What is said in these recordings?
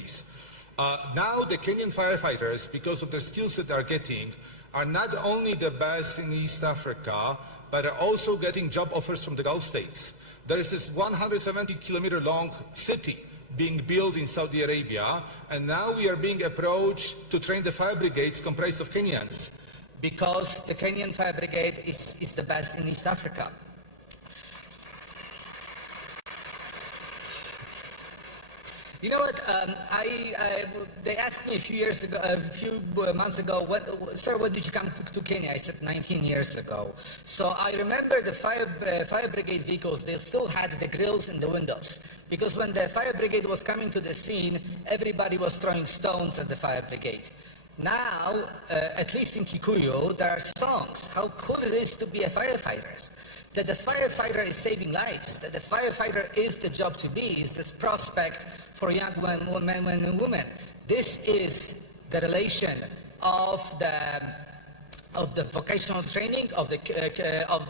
agencies. Now the Kenyan firefighters, because of the skills that they're getting, are not only the best in East Africa, but are also getting job offers from the Gulf states. There is this 170-kilometer long city being built in Saudi Arabia, and now we are being approached to train the fire brigades comprised of Kenyans. Because the Kenyan Fire Brigade is the best in East Africa. You know what? They asked me a few months ago, sir, what did you come to Kenya? I said 19 years ago. So I remember the fire brigade vehicles. They still had the grills in the windows, because when the fire brigade was coming to the scene, everybody was throwing stones at the fire brigade. Now, at least in Kikuyu, there are songs how cool it is to be a firefighter. That the firefighter is saving lives, that the firefighter is the job to be, is this prospect for young men and women. This is the relation of the vocational training, of the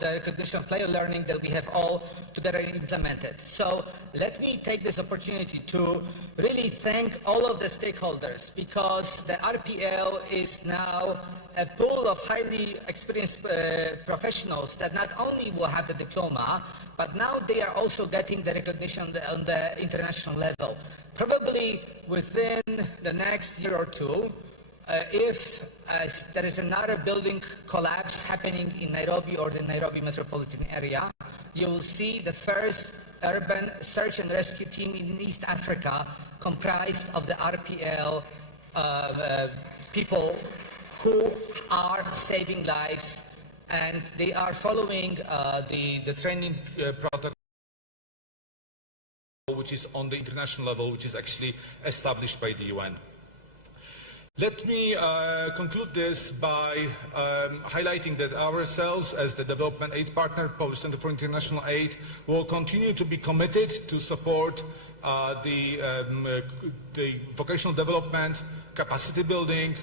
recognition of player learning that we have all together implemented. So let me take this opportunity to really thank all of the stakeholders, because the RPL is now a pool of highly experienced professionals that not only will have the diploma, but now they are also getting the recognition on the international level. Probably within the next year or two, if there is another building collapse happening in Nairobi or the Nairobi metropolitan area, you will see the first urban search and rescue team in East Africa comprised of the RPL people who are saving lives, and they are following the training protocol, which is on the international level, which is actually established by the UN. Let me conclude this by highlighting that ourselves, as the Development Aid Partner, Polish Center for International Aid, will continue to be committed to support the vocational development, capacity building,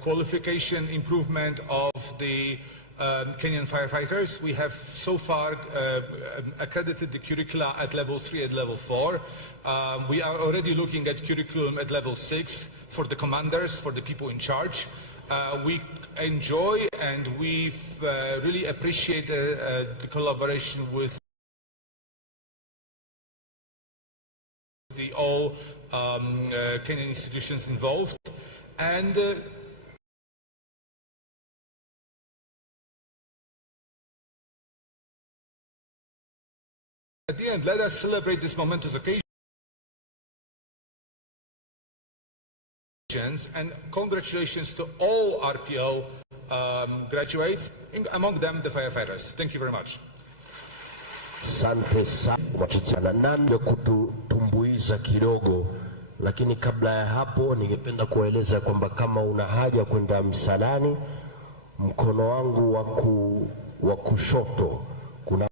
qualification improvement of the Kenyan firefighters. We have so far accredited the curricula at level 3 and level 4. We are already looking at curriculum at level 6 for the commanders, for the people in charge. We enjoy and we really appreciate the collaboration with the all Kenyan institutions involved. And at the end, let us celebrate this momentous occasion, and congratulations to all RPO graduates, among them the firefighters. Thank you very much. Asante sana kwa nando kututumbuiza kidogo, lakini kabla ya hapo ningependa kueleza kwamba kama una haja kwenda msalani, mkono wangu wa kushoto kuna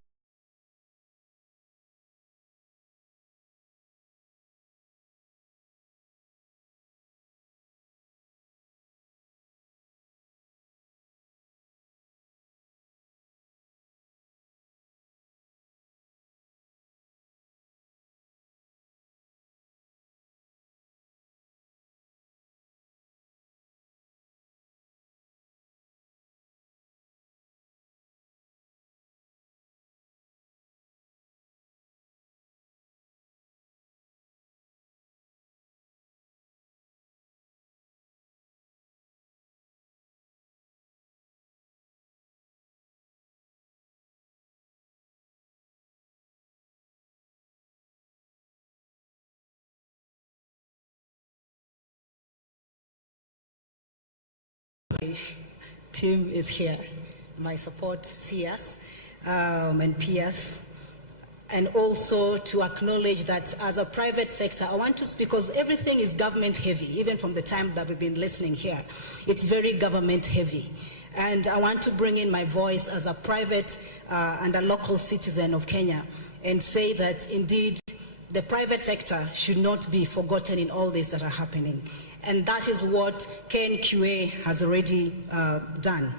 team is here, my support CS and PS, and also to acknowledge that as a private sector, I want to speak, because everything is government heavy, even from the time that we've been listening here, it's very government heavy. And I want to bring in my voice as a private and a local citizen of Kenya and say that indeed the private sector should not be forgotten in all this that are happening. And that is what KNQA has already done.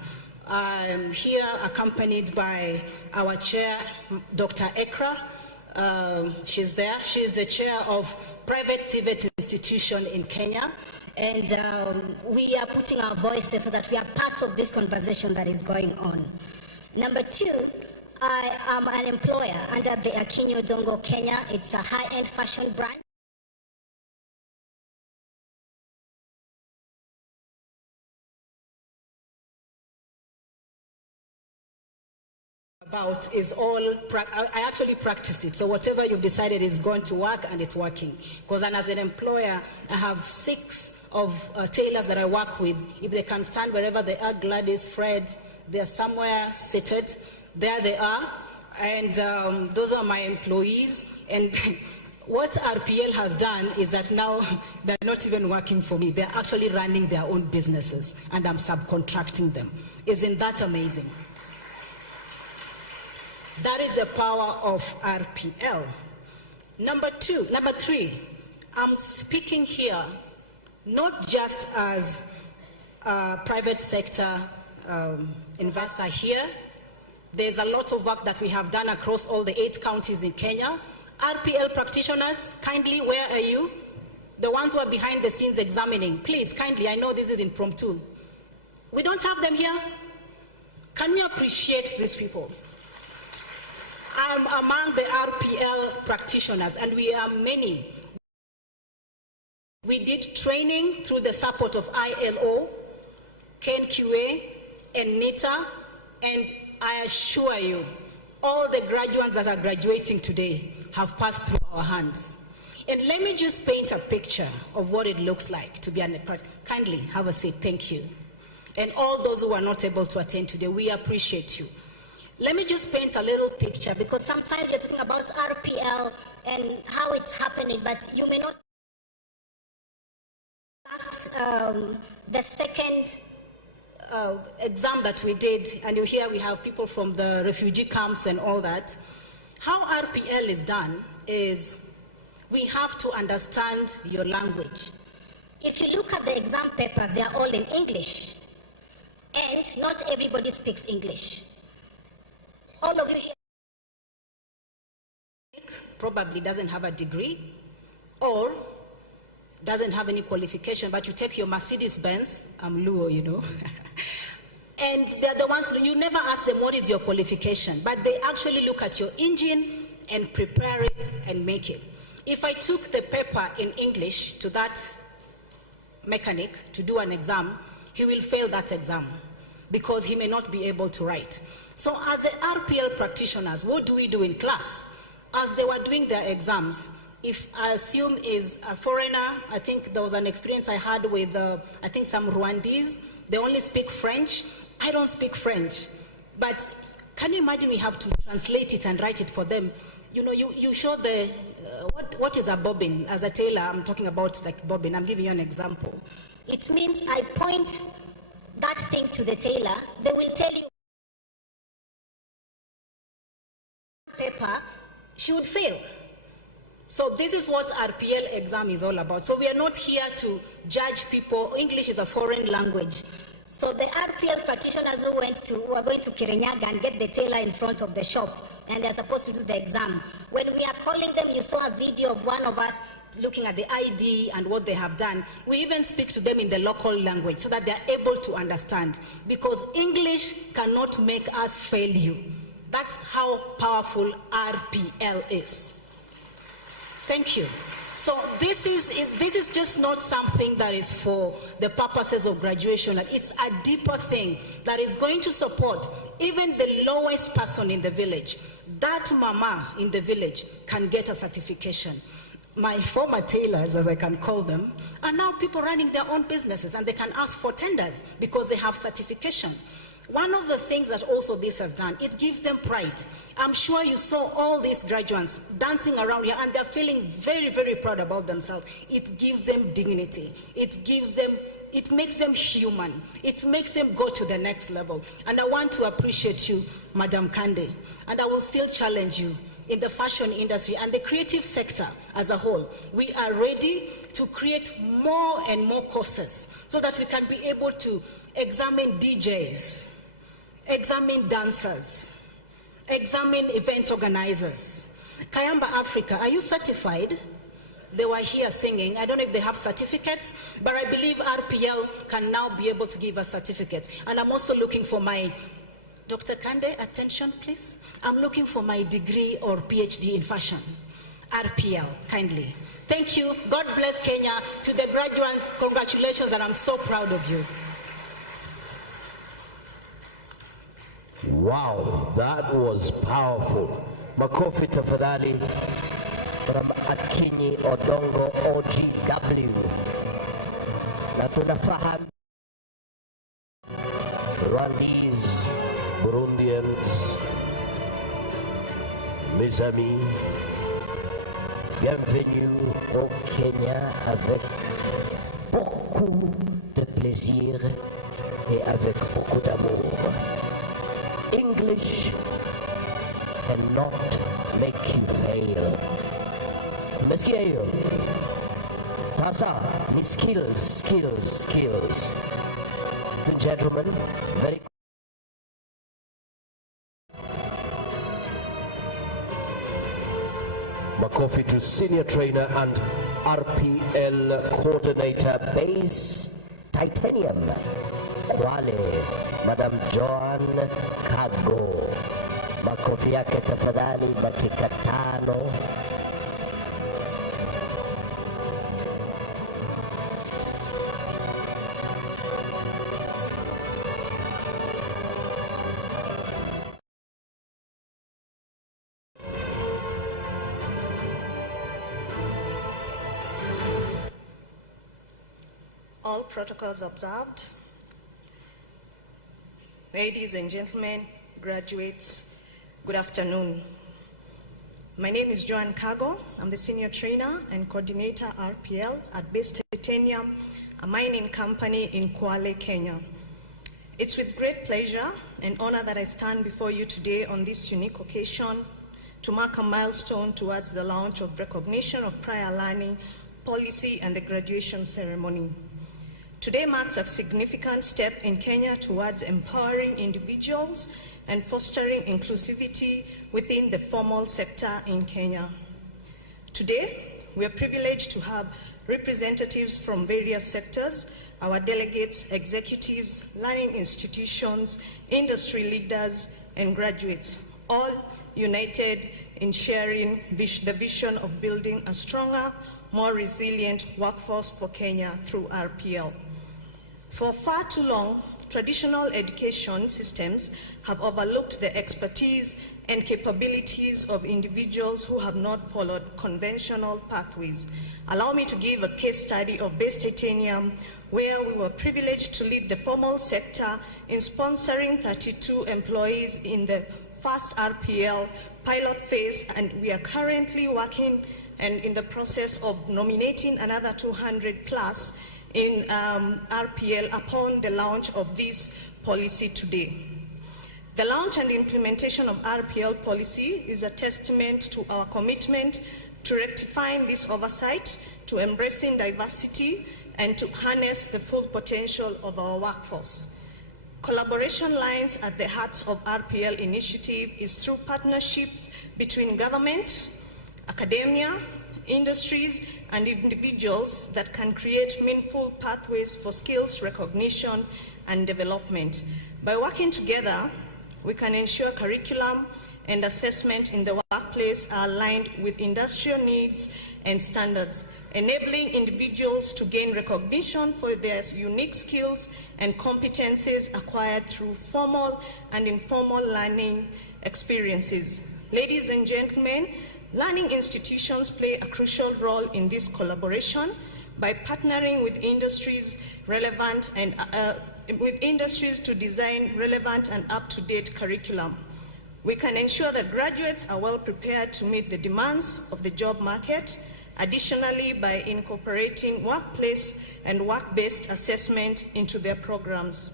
I'm here accompanied by our chair, Dr. Ekra, She's there. She's the chair of Private TVET Institution in Kenya. And we are putting our voices so that we are part of this conversation that is going on. Number two, I am an employer under the Akinyi Odongo Kenya. It's a high-end fashion brand. About is all, I actually practiced it. So whatever you've decided is going to work, and it's working. Because as an employer, I have 6 of tailors that I work with. If they can stand wherever they are, Gladys, Fred, they're somewhere seated. There they are. And those are my employees. And what RPL has done is that now they're not even working for me. They're actually running their own businesses, and I'm subcontracting them. Isn't that amazing? That is the power of RPL. Number 3, I'm speaking here not just as a private sector investor here. There's a lot of work that we have done across all the 8 counties in Kenya. RPL practitioners, kindly, where are you? The ones who are behind the scenes examining, please, kindly, I know this is impromptu. We don't have them here. Can we appreciate these people? I'm among the RPL practitioners, and we are many. We did training through the support of ILO, KNQA, and NITA, and I assure you, all the graduates that are graduating today have passed through our hands. And let me just paint a picture of what it looks like to be an kindly have a seat, thank you. And all those who are not able to attend today, we appreciate you. Let me just paint a little picture, because sometimes you're talking about RPL and how it's happening, but you may not ask the second exam that we did, and you hear we have people from the refugee camps and all that. How RPL is done is we have to understand your language. If you look at the exam papers, they are all in English, and not everybody speaks English. All of you here probably doesn't have a degree or doesn't have any qualification, but you take your Mercedes-Benz, I'm Luo, you know, and they're the ones, you never ask them what is your qualification, but they actually look at your engine and prepare it and make it. If I took the paper in English to that mechanic to do an exam, he will fail that exam because he may not be able to write. So as the RPL practitioners, what do we do in class? As they were doing their exams, if I assume is a foreigner, I think there was an experience I had with, I think some Rwandese, they only speak French. I don't speak French. But can you imagine we have to translate it and write it for them? You know, you show the, what is a bobbin? As a tailor, I'm talking about like bobbin. I'm giving you an example. It means I point that thing to the tailor, they will tell you paper, she would fail. So this is what RPL exam is all about. So we are not here to judge people. English is a foreign language. So the RPL practitioners who are going to Kirinyaga and get the tailor in front of the shop, and they're supposed to do the exam. When we are calling them, you saw a video of one of us looking at the ID and what they have done. We even speak to them in the local language so that they're able to understand, because English cannot make us fail you. That's how powerful RPL is. Thank you. So this is just not something that is for the purposes of graduation. It's a deeper thing that is going to support even the lowest person in the village. That mama in the village can get a certification. My former tailors, as I can call them, are now people running their own businesses, and they can ask for tenders because they have certification. One of the things that also this has done, it gives them pride. I'm sure you saw all these graduates dancing around here, and they're feeling very, very proud about themselves. It gives them dignity. It makes them human. It makes them go to the next level. And I want to appreciate you, Madam Kande, and I will still challenge you in the fashion industry and the creative sector as a whole. We are ready to create more and more courses so that we can be able to examine DJs, examine dancers, examine event organizers, Kayamba Africa, are you certified? They were here singing. I don't know if they have certificates, but I believe RPL can now be able to give a certificate. And I'm also looking for my, Dr. Kande, attention please. I'm looking for my degree or PhD in fashion. RPL, kindly. Thank you. God bless Kenya. To the graduates, congratulations, and I'm so proud of you. Wow, that was powerful. Makofi tafadhali. Akinyi Odongo OGW. Na tunafahamu Rwandese, Burundians, mes amis, bienvenue au Kenya avec beaucoup de plaisir et avec beaucoup d'amour. English cannot make you fail. Umesikia hiyo? Sasa ni skills. Ladies and gentlemen, very Makofi to senior trainer and RPL coordinator base Titanium Kwale, Madam Joan Kago. Makofi yake tafadhali, dakika 5. All protocols observed. Ladies and gentlemen, graduates, good afternoon. My name is Joan Kago. I'm the senior trainer and coordinator RPL at Base Titanium, a mining company in Kwale, Kenya. It's with great pleasure and honor that I stand before you today on this unique occasion to mark a milestone towards the launch of recognition of prior learning policy and the graduation ceremony. Today marks a significant step in Kenya towards empowering individuals and fostering inclusivity within the formal sector in Kenya. Today, we are privileged to have representatives from various sectors, our delegates, executives, learning institutions, industry leaders, and graduates, all united in sharing the vision of building a stronger, more resilient workforce for Kenya through RPL. For far too long, traditional education systems have overlooked the expertise and capabilities of individuals who have not followed conventional pathways. Allow me to give a case study of Base Titanium, where we were privileged to lead the formal sector in sponsoring 32 employees in the first RPL pilot phase, and we are currently working and in the process of nominating another 200 plus in RPL upon the launch of this policy today. The launch and implementation of RPL policy is a testament to our commitment to rectifying this oversight, to embracing diversity, and to harness the full potential of our workforce. Collaboration lines at the heart of RPL initiative is through partnerships between government, academia, industries, and individuals that can create meaningful pathways for skills recognition and development. By working together, we can ensure curriculum and assessment in the workplace are aligned with industrial needs and standards, enabling individuals to gain recognition for their unique skills and competencies acquired through formal and informal learning experiences. Ladies and gentlemen, learning institutions play a crucial role in this collaboration by partnering with industries relevant and with industries to design relevant and up-to-date curriculum. We can ensure that graduates are well prepared to meet the demands of the job market. Additionally, by incorporating workplace and work-based assessment into their programs,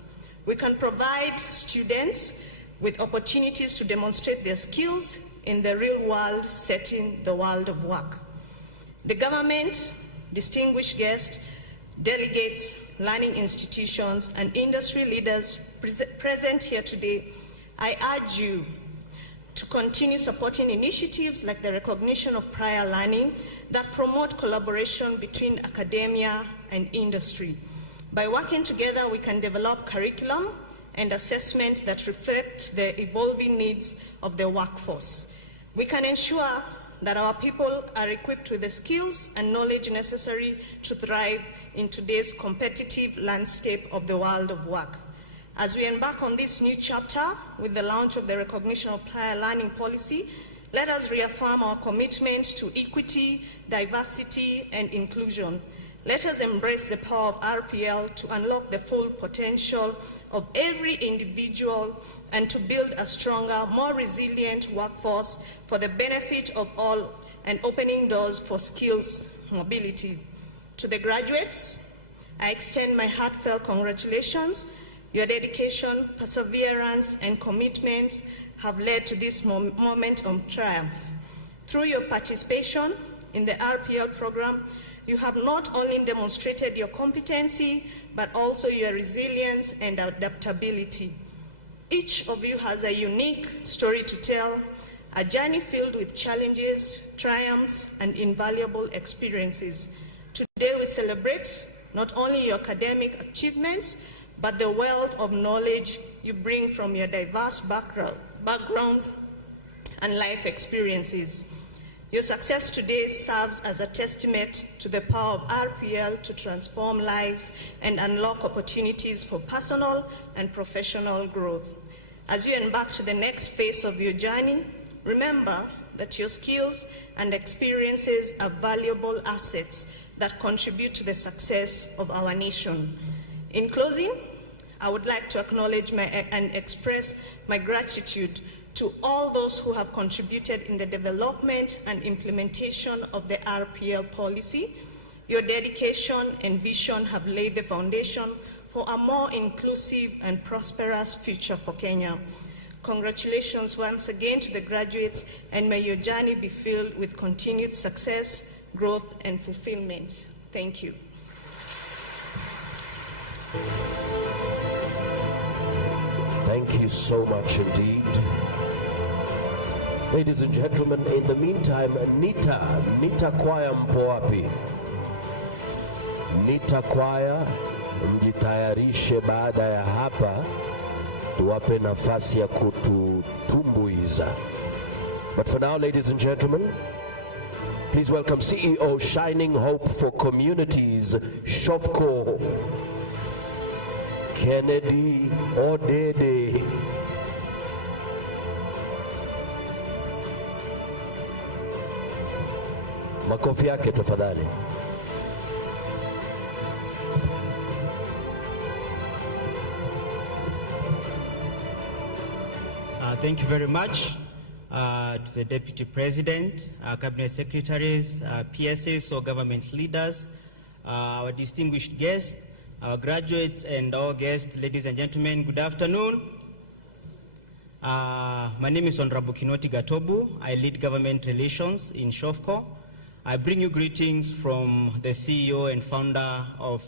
we can provide students with opportunities to demonstrate their skills in the real world setting, the world of work. The government, distinguished guests, delegates, learning institutions, and industry leaders present here today, I urge you to continue supporting initiatives like the recognition of prior learning that promote collaboration between academia and industry. By working together, we can develop curriculum and assessment that reflect the evolving needs of the workforce. We can ensure that our people are equipped with the skills and knowledge necessary to thrive in today's competitive landscape of the world of work. As we embark on this new chapter with the launch of the recognition of prior learning policy, let us reaffirm our commitment to equity, diversity, and inclusion. Let us embrace the power of RPL to unlock the full potential of every individual and to build a stronger, more resilient workforce for the benefit of all and opening doors for skills mobility. To the graduates, I extend my heartfelt congratulations. Your dedication, perseverance, and commitment have led to this moment of triumph. Through your participation in the RPL program, you have not only demonstrated your competency, but also your resilience and adaptability. Each of you has a unique story to tell, a journey filled with challenges, triumphs, and invaluable experiences. Today we celebrate not only your academic achievements, but the wealth of knowledge you bring from your diverse backgrounds and life experiences. Your success today serves as a testament to the power of RPL to transform lives and unlock opportunities for personal and professional growth. As you embark to the next phase of your journey, remember that your skills and experiences are valuable assets that contribute to the success of our nation. In closing, I would like to acknowledge and express my gratitude to all those who have contributed in the development and implementation of the RPL policy. Your dedication and vision have laid the foundation for a more inclusive and prosperous future for Kenya. Congratulations once again to the graduates, and may your journey be filled with continued success, growth, and fulfillment. Thank you. Thank you so much indeed. Ladies and gentlemen, in the meantime, Nita Kwaya mpo wapi? Nita Kwaya, mjitayarishe, baada ya hapa tuwape nafasi ya kututumbuiza. But for now, ladies and gentlemen, please welcome CEO Shining Hope for Communities, Shofco, Kennedy Odede. Makofi yake tafadhali. Thank you very much to the Deputy President, Cabinet Secretaries, PSAs or government leaders, our distinguished guests, our graduates and all guests, ladies and gentlemen, good afternoon. My name is Honorable Kinoti Gatobu. I lead government relations in Shofco. I bring you greetings from the CEO and founder of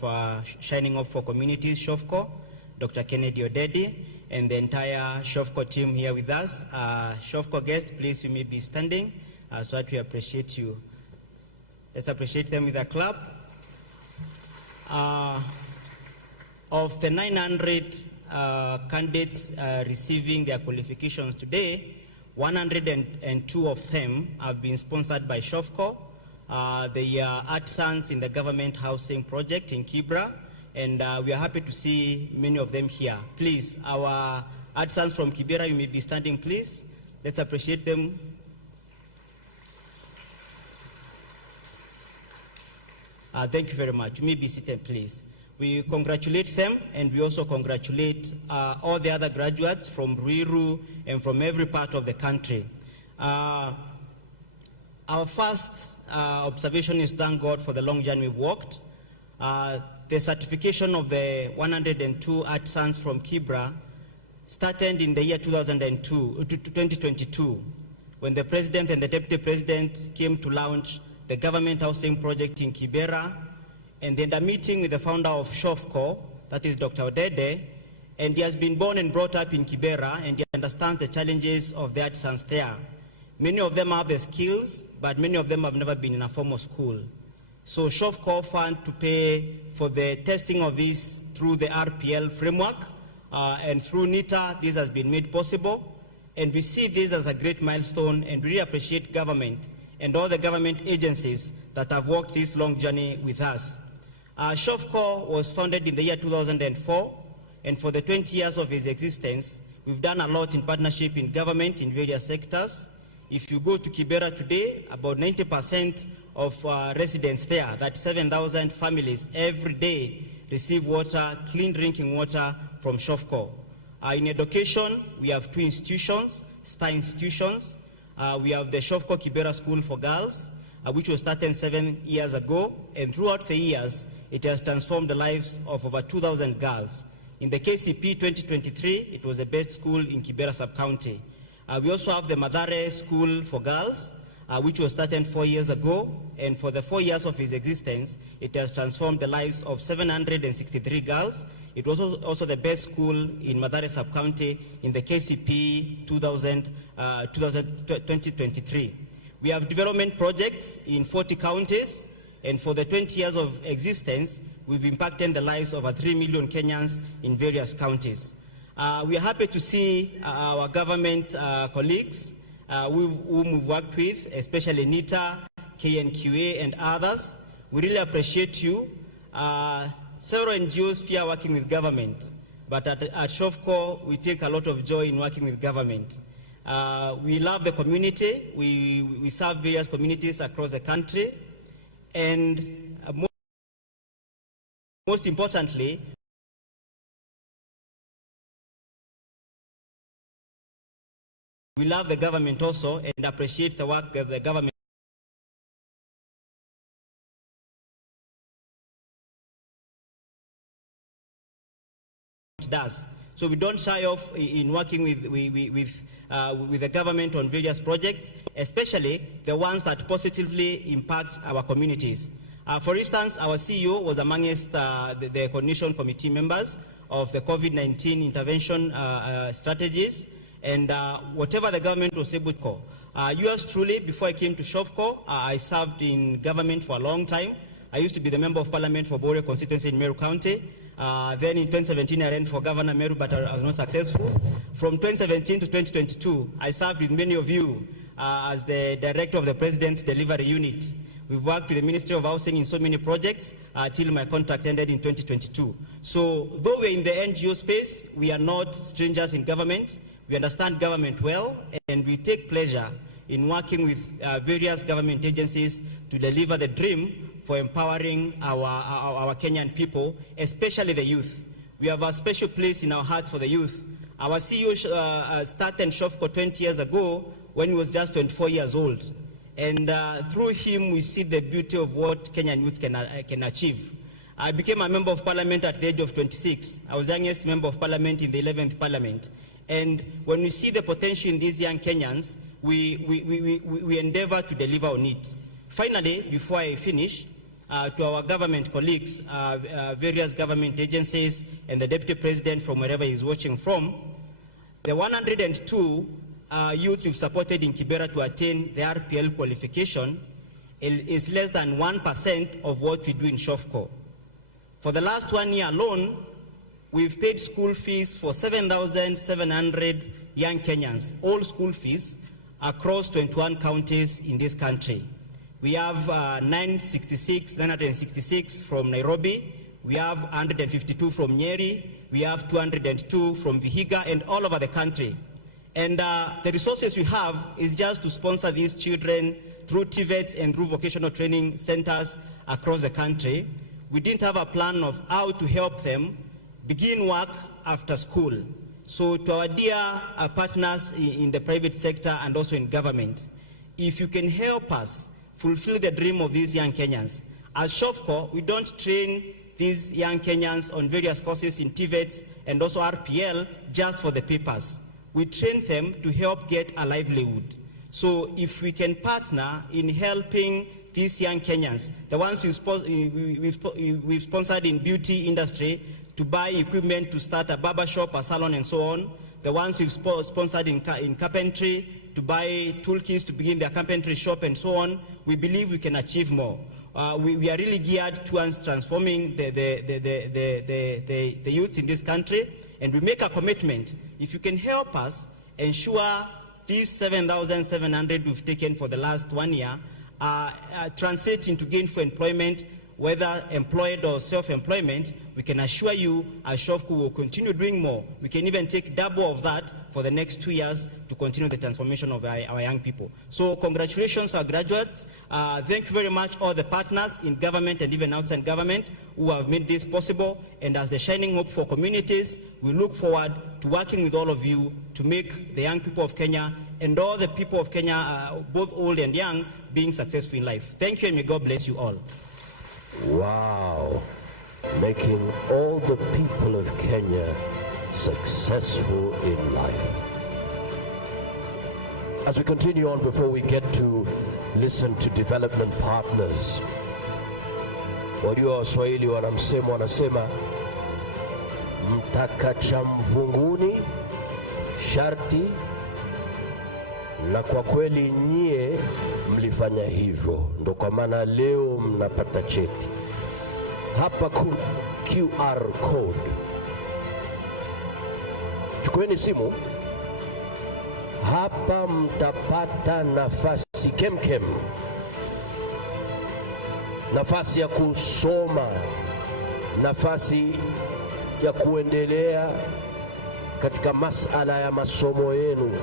Shining Up for Communities, Shofco, Dr. Kennedy Odede, and the entire Shofco team here with us. Shofco guests, please, you may be standing so that we appreciate you. Let's appreciate them with a clap. Of the 900 candidates receiving their qualifications today, 102 of them have been sponsored by Shofco. They are artisans in the government housing project in Kibra, and we are happy to see many of them here. Please, our artisans from Kibera, you may be standing, please. Let's appreciate them. Thank you very much. You may be seated, please. We congratulate them, and we also congratulate all the other graduates from Ruiru and from every part of the country. Our first observation is thank God for the long journey we've walked. The certification of the 102 artisans from Kibra started in the year 2022, when the President and the Deputy President came to launch the government housing project in Kibera, and then the meeting with the founder of Shofco, that is Dr. Odede, and he has been born and brought up in Kibera, and he understands the challenges of the artisans there. Many of them have the skills, but many of them have never been in a formal school. So SHOFCO fund to pay for the testing of this through the RPL framework, and through NITA, this has been made possible. And we see this as a great milestone, and we really appreciate government and all the government agencies that have walked this long journey with us. SHOFCO was founded in the year 2004, and for the 20 years of its existence, we've done a lot in partnership in government in various sectors. If you go to Kibera today, about 90% of residents there, that 7,000 families every day receive water, clean drinking water from SHOFCO. In education, we have 2 institutions, STAR institutions. We have the SHOFCO Kibera School for Girls, which was started 7 years ago, and throughout the years, it has transformed the lives of over 2,000 girls. In the KCP 2023, it was the best school in Kibera sub-county. We also have the Madare School for Girls, which was started 4 years ago, and for the 4 years of its existence, it has transformed the lives of 763 girls. It was also the best school in Madare sub-county in the KCP 2023. We have development projects in 40 counties, and for the 20 years of existence, we've impacted the lives of over 3 million Kenyans in various counties. We are happy to see our government colleagues whom we've worked with, especially NITA, KNQA, and others. We really appreciate you. Several NGOs fear working with government, but at SHOFCO, we take a lot of joy in working with government. We love the community. We serve various communities across the country, and most importantly, we love the government also and appreciate the work that the government does. So we don't shy off in working with the government on various projects, especially the ones that positively impact our communities. For instance, our CEO was amongst the coordination committee members of the COVID-19 intervention strategies, and whatever the government was able to call. Yours truly, before I came to SHOFCO, I served in government for a long time. I used to be the member of parliament for Boria constituency in Meru County. Then in 2017, I ran for Governor Meru, but I was not successful. From 2017 to 2022, I served with many of you as the director of the President's Delivery Unit. We've worked with the Ministry of Housing in so many projects till my contract ended in 2022. So though we're in the NGO space, we are not strangers in government. We understand government well, and we take pleasure in working with various government agencies to deliver the dream for empowering our Kenyan people, especially the youth. We have a special place in our hearts for the youth. Our CEO started SHOFCO 20 years ago when he was just 24 years old. And through him, we see the beauty of what Kenyan youth can achieve. I became a member of parliament at the age of 26. I was the youngest member of parliament in the 11th parliament. And when we see the potential in these young Kenyans, we endeavor to deliver on it. Finally, before I finish, to our government colleagues, various government agencies, and the Deputy President from wherever he's watching from, the 102 youths we've supported in Kibera to attain the RPL qualification is less than 1% of what we do in SHOFCO. For the last 1 year alone, we've paid school fees for 7,700 young Kenyans, all school fees, across 21 counties in this country. We have 966 from Nairobi, we have 152 from Nyeri, we have 202 from Vihiga, and all over the country. And the resources we have is just to sponsor these children through TVETs and through vocational training centers across the country. We didn't have a plan of how to help them begin work after school. So to our dear partners in the private sector and also in government, if you can help us fulfill the dream of these young Kenyans. As SHOFCO, we don't train these young Kenyans on various courses in TVETs and also RPL just for the papers. We train them to help get a livelihood. So if we can partner in helping these young Kenyans, the ones we've sponsored in beauty industry, to buy equipment to start a barber shop, a salon, and so on, the ones we've sponsored in carpentry, to buy toolkits to begin their carpentry shop and so on, we believe we can achieve more. We are really geared towards transforming the youth in this country, and we make a commitment. If you can help us ensure these 7,700 we've taken for the last 1 year translate into gainful employment, whether employed or self-employment, we can assure you Ashofku will continue doing more. We can even take double of that for the next 2 years to continue the transformation of our young people. So congratulations, our graduates. Thank you very much, all the partners in government and even outside government who have made this possible. And as the shining hope for communities, we look forward to working with all of you to make the young people of Kenya and all the people of Kenya, both old and young, being successful in life. Thank you, and may God bless you all. Wow, making all the people of Kenya successful in life. As we continue on, before we get to listen to development partners, wajua Waswahili wanasema mtakacha mvunguni sharti, na kwa kweli nyie mlifanya hivyo, ndo kwa maana leo mnapata cheti. Hapa kuna QR code. Chukueni simu. Hapa mtapata nafasi kemkem, nafasi ya kusoma, nafasi ya kuendelea katika masala ya masomo yenu.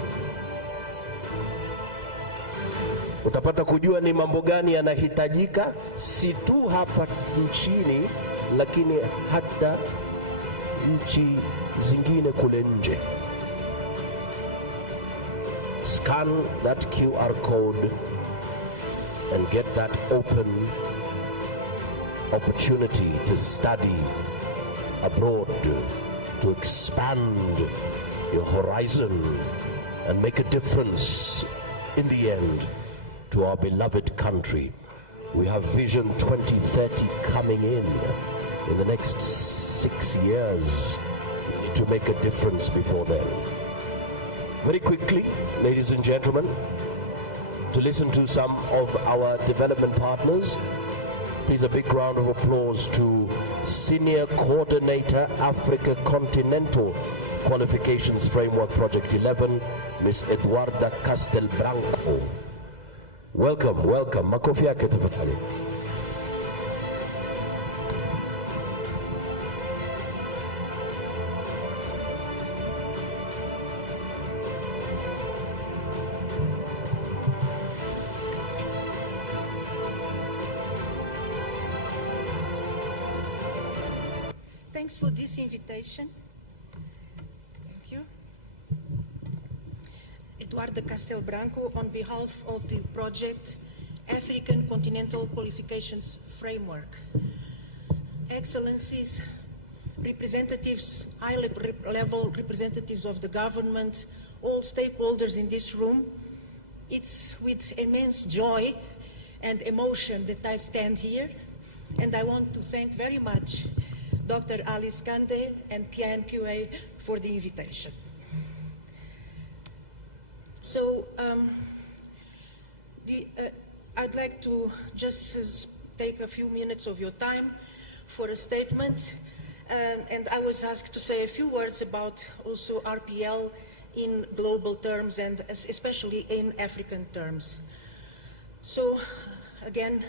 Utapata kujua ni mambo gani yanahitajika, si tu hapa nchini, lakini hata nchi zingine kule nje. Scan that QR code and get that open opportunity to study abroad, to expand your horizon and make a difference in the end to our beloved country. We have Vision 2030 coming in the next 6 years. We need to make a difference before then. Very quickly, ladies and gentlemen, to listen to some of our development partners, please a big round of applause to Senior Coordinator Africa Continental Qualifications Framework Project 11, Ms. Eduarda Castelbranco. Welcome, welcome. Makofi yake tafadhali. Thanks for this invitation. Thank you. Eduarda Castelbranco on behalf of the project African Continental Qualifications Framework. Excellencies, representatives, high-level representatives of the government, all stakeholders in this room, it's with immense joy and emotion that I stand here, and I want to thank very much Dr. Alice Kande and PNQA for the invitation. So I'd like to just take a few minutes of your time for a statement, and I was asked to say a few words about also RPL in global terms and especially in African terms. So again,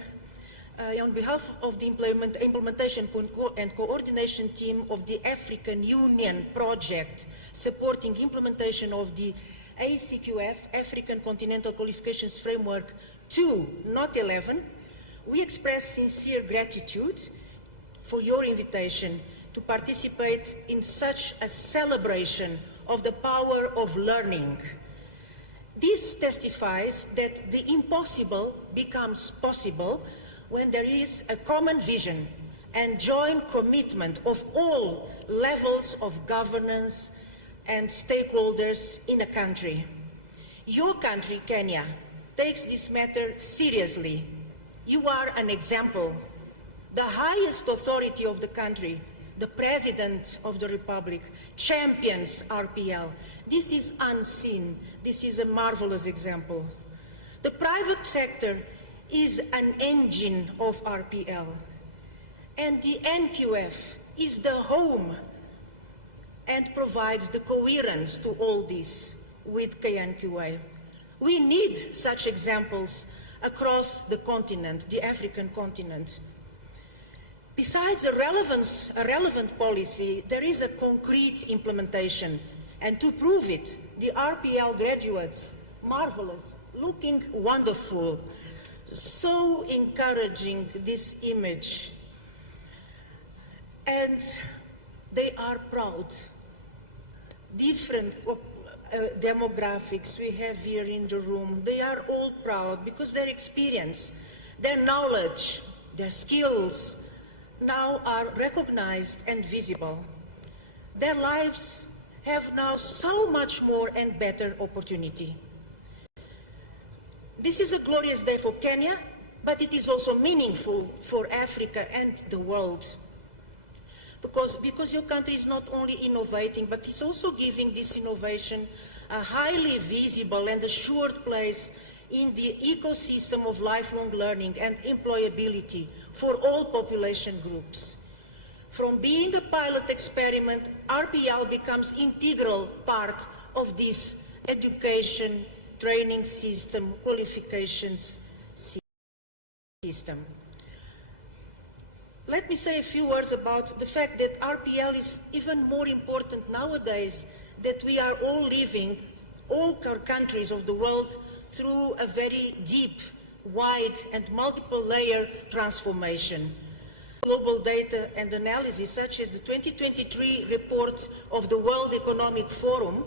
on behalf of the implementation and coordination team of the African Union project supporting implementation of the ACQF, African Continental Qualifications Framework 2, not 11, we express sincere gratitude for your invitation to participate in such a celebration of the power of learning. This testifies that the impossible becomes possible when there is a common vision and joint commitment of all levels of governance and stakeholders in a country. Your country, Kenya, takes this matter seriously. You are an example. The highest authority of the country, the President of the Republic champions RPL. This is unseen. This is a marvelous example. The private sector is an engine of RPL, and the NQF is the home and provides the coherence to all this with KNQA. We need such examples across the continent, the African continent. Besides a relevant policy, there is a concrete implementation. And to prove it, the RPL graduates, marvelous, looking wonderful, so encouraging, this image. And they are proud. Different demographics we have here in the room, they are all proud because their experience, their knowledge, their skills now are recognized and visible. Their lives have now so much more and better opportunity. This is a glorious day for Kenya, but it is also meaningful for Africa and the world. Because your country is not only innovating, but it's also giving this innovation a highly visible and assured place in the ecosystem of lifelong learning and employability for all population groups. From being a pilot experiment, RPL becomes integral part of this education, training system, qualifications system. Let me say a few words about the fact that RPL is even more important nowadays, that we are all living, all our countries of the world, through a very deep, wide and multiple layer transformation. Global data and analysis, such as the 2023 report of the World Economic Forum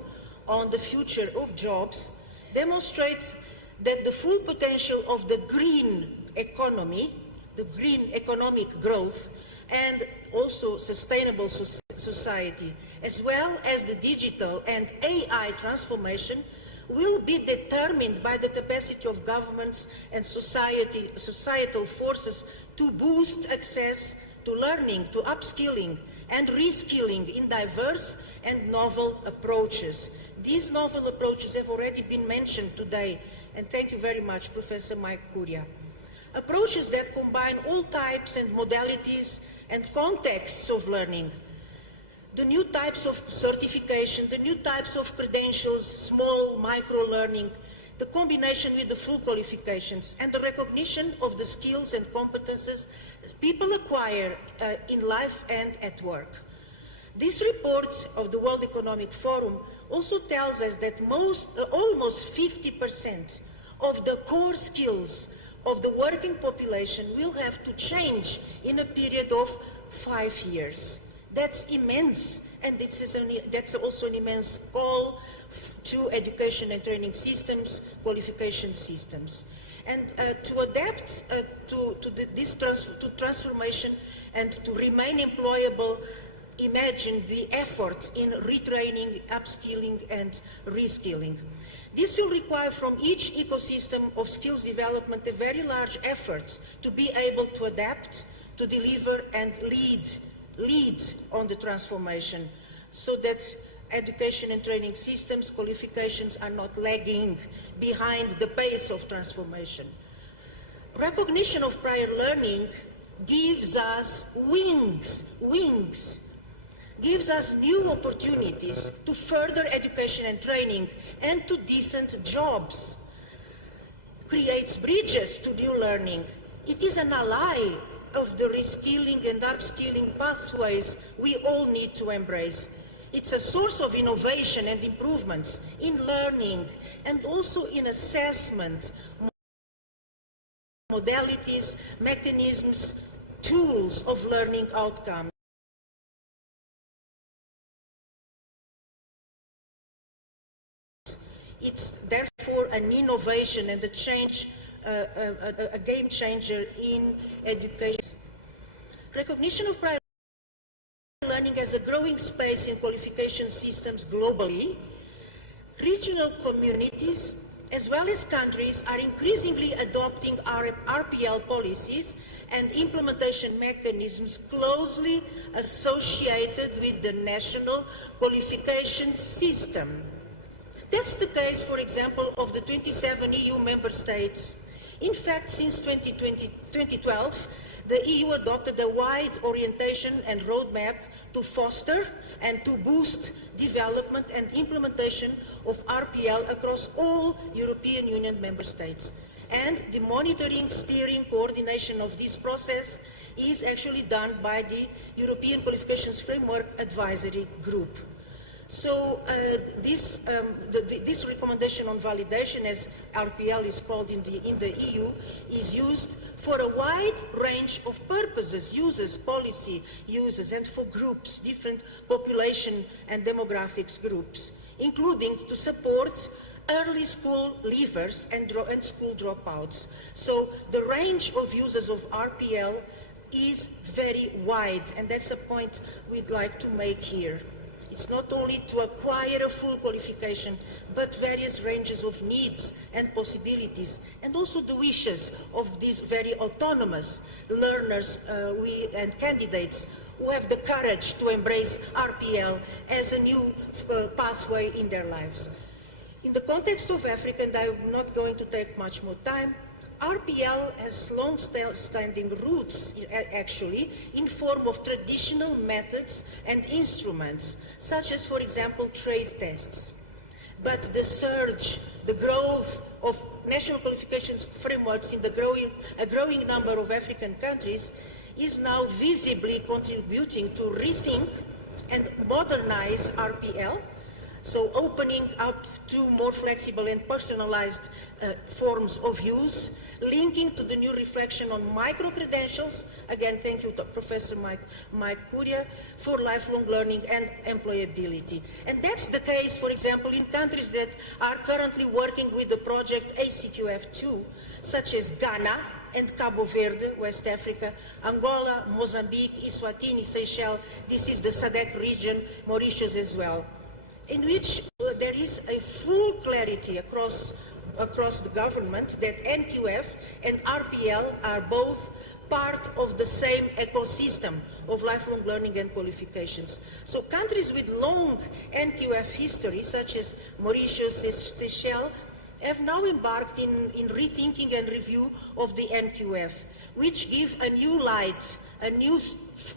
on the future of jobs, demonstrates that the full potential of the green economy, the green economic growth, and also sustainable society, as well as the digital and AI transformation, will be determined by the capacity of governments and societal forces to boost access to learning, to upskilling and reskilling in diverse and novel approaches. These novel approaches have already been mentioned today, and thank you very much, Professor Mike Kuria. Approaches that combine all types and modalities and contexts of learning. The new types of certification, the new types of credentials, small micro-learning, the combination with the full qualifications, and the recognition of the skills and competences people acquire in life and at work. This report of the World Economic Forum also tells us that almost 50% of the core skills of the working population will have to change in a period of 5 years. That's immense, and that's also an immense call to education and training systems, qualification systems. And to adapt to transformation and to remain employable, imagine the effort in retraining, upskilling, and reskilling. This will require from each ecosystem of skills development a very large effort to be able to adapt, to deliver, and lead on the transformation, so that education and training systems, qualifications are not lagging behind the pace of transformation. Recognition of prior learning gives us wings, gives us new opportunities to further education and training and to decent jobs, creates bridges to new learning. It is an ally of the reskilling and upskilling pathways we all need to embrace. It's a source of innovation and improvements in learning and also in assessment, modalities, mechanisms, tools of learning outcomes. It's therefore an innovation and a change, a game changer in education. Recognition of prior learning as a growing space in qualification systems globally, regional communities as well as countries, are increasingly adopting RPL policies and implementation mechanisms closely associated with the national qualification system. That's the case, for example, of the 27 EU member states. In fact, since 2012, the EU adopted a wide orientation and roadmap to foster and to boost development and implementation of RPL across all European Union member states. And the monitoring, steering, coordination of this process is actually done by the European Qualifications Framework Advisory Group. So this recommendation on validation, as RPL is called in the EU, is used for a wide range of purposes, uses, policy uses, and for groups, different population and demographics groups, including to support early school leavers and school dropouts. So the range of uses of RPL is very wide, and that's a point we'd like to make here. It's not only to acquire a full qualification, but various ranges of needs and possibilities, and also the wishes of these very autonomous learners and candidates who have the courage to embrace RPL as a new pathway in their lives. In the context of Africa, and I'm not going to take much more time, RPL has long-standing roots, actually, in form of traditional methods and instruments, such as, for example, trade tests. But the surge, the growth of national qualifications frameworks in a growing number of African countries is now visibly contributing to rethink and modernize RPL, so opening up to more flexible and personalized forms of use, linking to the new reflection on micro-credentials. Again, thank you to Professor Mike Curia for lifelong learning and employability. And that's the case, for example, in countries that are currently working with the project ACQF2, such as Ghana and Cabo Verde, West Africa, Angola, Mozambique, Eswatini, Seychelles. This is the SADC region, Mauritius as well, in which there is a full clarity across the government that NQF and RPL are both part of the same ecosystem of lifelong learning and qualifications. So countries with long NQF history, such as Mauritius, Seychelles, have now embarked in rethinking and review of the NQF, which give a new light, a new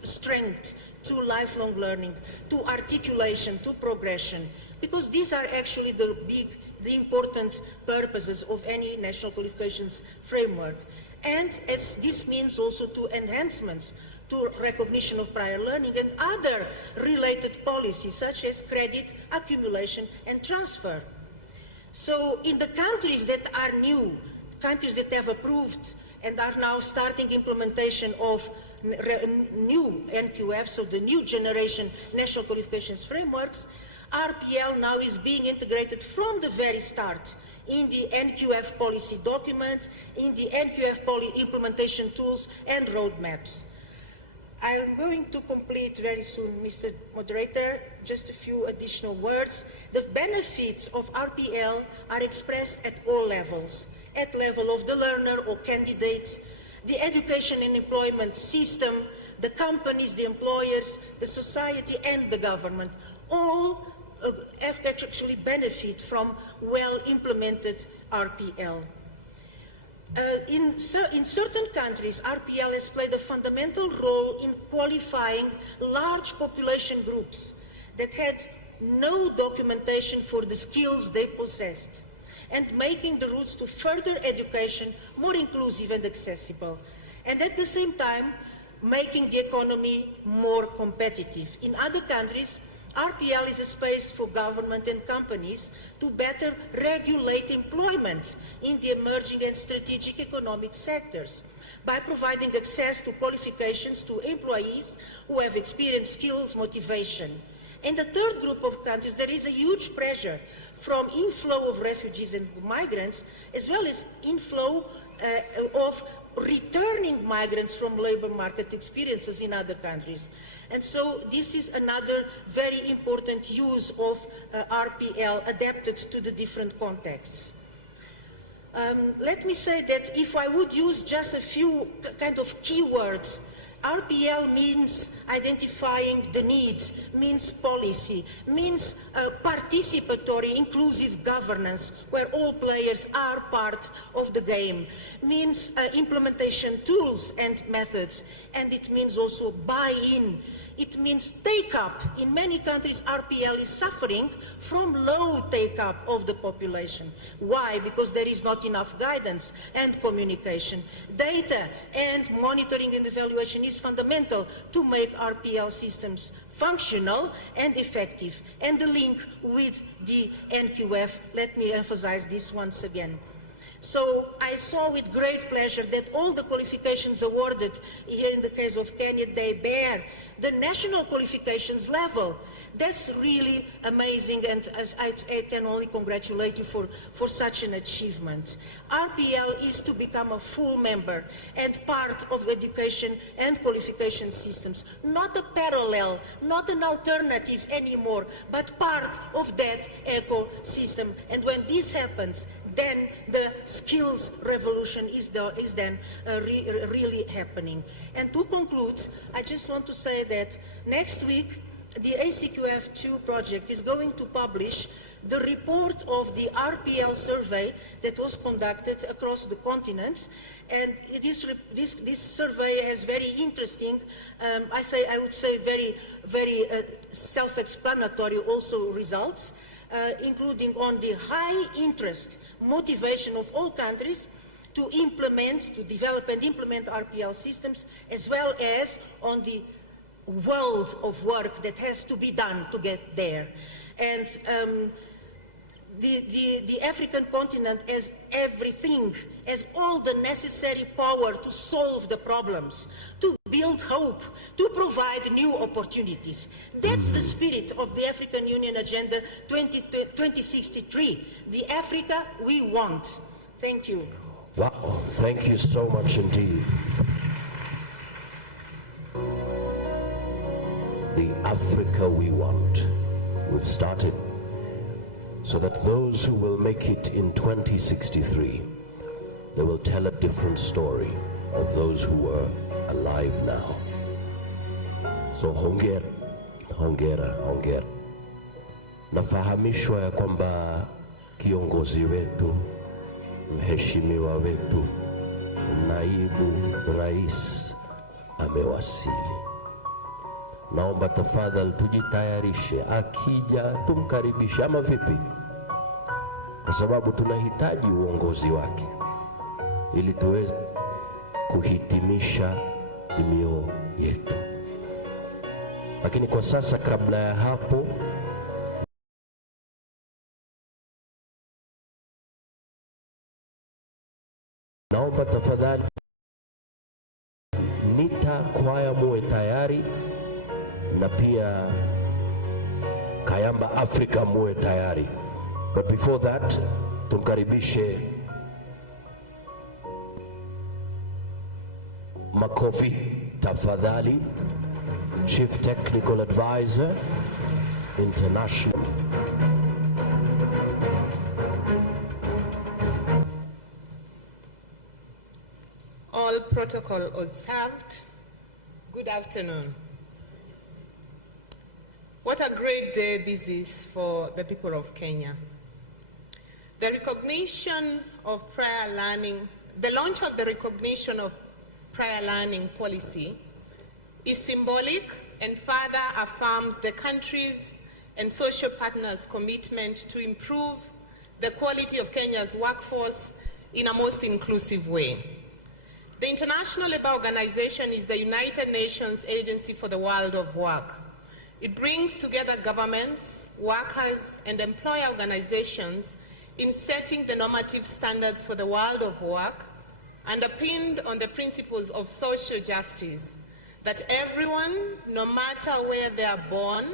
strength to lifelong learning, to articulation, to progression, because these are actually the important purposes of any national qualifications framework. And as this means also to enhancements to recognition of prior learning and other related policies, such as credit accumulation and transfer. So in the countries that are new, countries that have approved and are now starting implementation of new NQF, so the new generation national qualifications frameworks, RPL now is being integrated from the very start in the NQF policy document, in the NQF implementation tools and roadmaps. I'm going to complete very soon, Mr. Moderator, just a few additional words. The benefits of RPL are expressed at all levels, at level of the learner or candidate, the education and employment system, the companies, the employers, the society, and the government. All actually benefit from well-implemented RPL. In certain countries, RPL has played a fundamental role in qualifying large population groups that had no documentation for the skills they possessed, and making the routes to further education more inclusive and accessible, and at the same time making the economy more competitive. In other countries, RPL is a space for government and companies to better regulate employment in the emerging and strategic economic sectors by providing access to qualifications to employees who have experienced skills, motivation. In the third group of countries, there is a huge pressure from inflow of refugees and migrants, as well as inflow of returning migrants from labor market experiences in other countries. And so this is another very important use of RPL adapted to the different contexts. Let me say that if I would use just a few kind of keywords, RPL means identifying the needs, means policy, means participatory, inclusive governance, where all players are part of the game, means implementation tools and methods, and it means also buy-in. It means take-up. In many countries, RPL is suffering from low take-up of the population. Why? Because there is not enough guidance and communication. Data and monitoring and evaluation is fundamental to make RPL systems functional and effective. And the link with the NQF, let me emphasize this once again. So I saw with great pleasure that all the qualifications awarded here in the case of Kenya, they bear the national qualifications level. That's really amazing, and I can only congratulate you for such an achievement. RPL is to become a full member and part of education and qualification systems, not a parallel, not an alternative anymore, but part of that ecosystem. And when this happens, then the skills revolution is then really happening. And to conclude, I just want to say that next week, the ACQF2 project is going to publish the report of the RPL survey that was conducted across the continent. And this survey has very interesting, I would say very self-explanatory also results, including on the high interest, motivation of all countries to implement, to develop and implement RPL systems, as well as on the world of work that has to be done to get there. And the African continent has everything, has all the necessary power to solve the problems, to build hope, to provide new opportunities. That's the spirit of the African Union Agenda 2063, the Africa we want. Thank you. Wow, thank you so much indeed. The Africa we want. We've started so that those who will make it in 2063, they will tell a different story of those who are alive now. So hongera, hongera, hongera. Nafahamishwa ya kwamba kiongozi wetu, mheshimiwa wetu, naibu rais amewasili. Naomba tafadhali tujitayarishe, akija tumkaribishe, ama vipi? Kwa sababu tunahitaji uongozi wake ili tuweze kuhitimisha imio yetu. Lakini kwa sasa, kabla ya hapo, naomba tafadhali Nita kwaya muwe tayari, na pia Kayamba Africa muwe tayari. But before that, tumkaribishe makofi tafadhali, Chief Technical Advisor International. All protocol observed. Good afternoon. What a great day this is for the people of Kenya. The recognition of prior learning, the launch of the recognition of prior learning policy is symbolic and further affirms the country's and social partners' commitment to improve the quality of Kenya's workforce in a most inclusive way. The International Labour Organization is the United Nations Agency for the World of Work. It brings together governments, workers, and employer organizations in setting the normative standards for the world of work, underpinned on the principles of social justice, that everyone, no matter where they are born,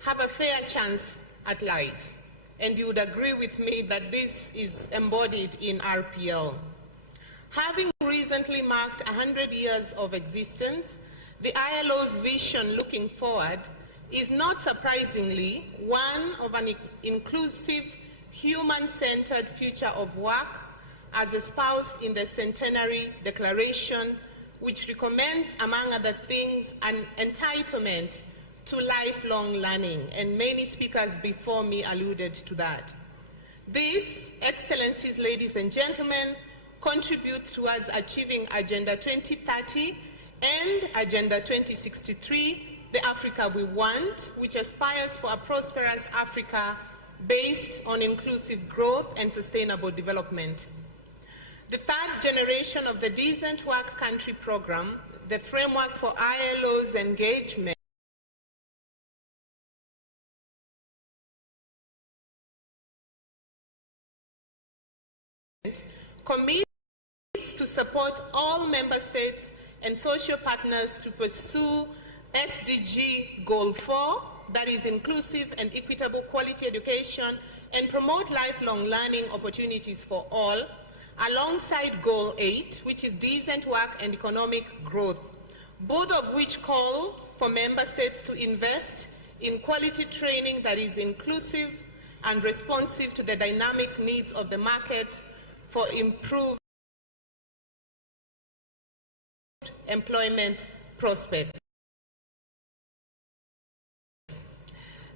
have a fair chance at life. And you would agree with me that this is embodied in RPL. Having recently marked 100 years of existence, the ILO's vision looking forward is not surprisingly one of an inclusive, human-centered future of work as espoused in the Centenary Declaration, which recommends, among other things, an entitlement to lifelong learning, and many speakers before me alluded to that. This, Excellencies, ladies and gentlemen, contributes towards achieving Agenda 2030 and Agenda 2063, the Africa we want, which aspires for a prosperous Africa based on inclusive growth and sustainable development. The third generation of the Decent Work Country Program, the framework for ILO's engagement commits to support all member states and social partners to pursue SDG Goal 4, that is inclusive and equitable quality education, and promote lifelong learning opportunities for all, alongside Goal 8, which is decent work and economic growth, both of which call for member states to invest in quality training that is inclusive and responsive to the dynamic needs of the market for improved employment prospects.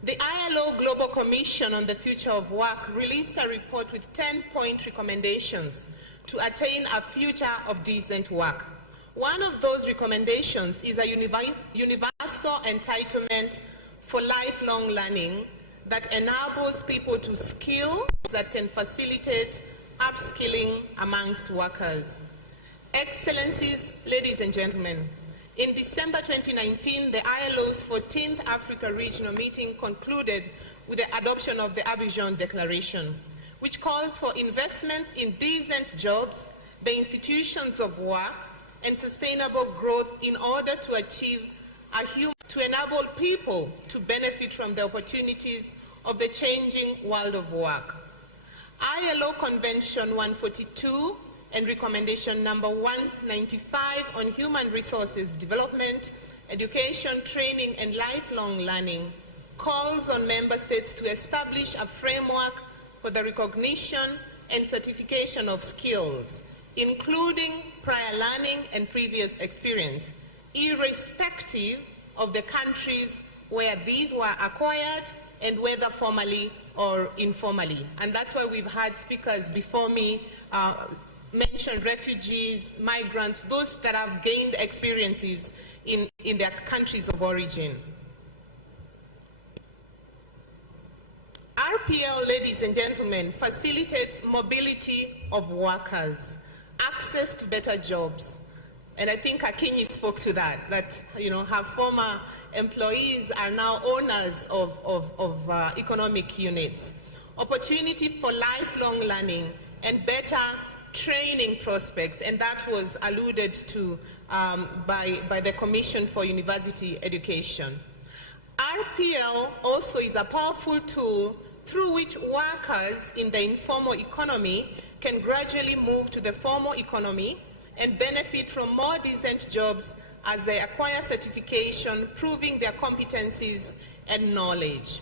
The ILO Global Commission on the Future of Work released a report with 10-point recommendations to attain a future of decent work. One of those recommendations is a universal entitlement for lifelong learning that enables people to skill that can facilitate upskilling amongst workers. Excellencies, ladies and gentlemen, in December 2019, the ILO's 14th Africa Regional Meeting concluded with the adoption of the Abidjan Declaration, which calls for investments in decent jobs, the institutions of work, and sustainable growth in order to achieve to enable people to benefit from the opportunities of the changing world of work. ILO Convention 142 and Recommendation number 195 on Human Resources Development, Education, Training, and Lifelong Learning calls on member states to establish a framework for the recognition and certification of skills, including prior learning and previous experience, irrespective of the countries where these were acquired and whether formally or informally. And that's why we've had speakers before me mention refugees, migrants, those that have gained experiences in their countries of origin. RPL, ladies and gentlemen, facilitates mobility of workers, access to better jobs. And I think Akinyi spoke to that, her former employees are now owners of economic units. Opportunity for lifelong learning and better training prospects, and that was alluded to by the Commission for University Education. RPL also is a powerful tool through which workers in the informal economy can gradually move to the formal economy and benefit from more decent jobs as they acquire certification, proving their competencies and knowledge.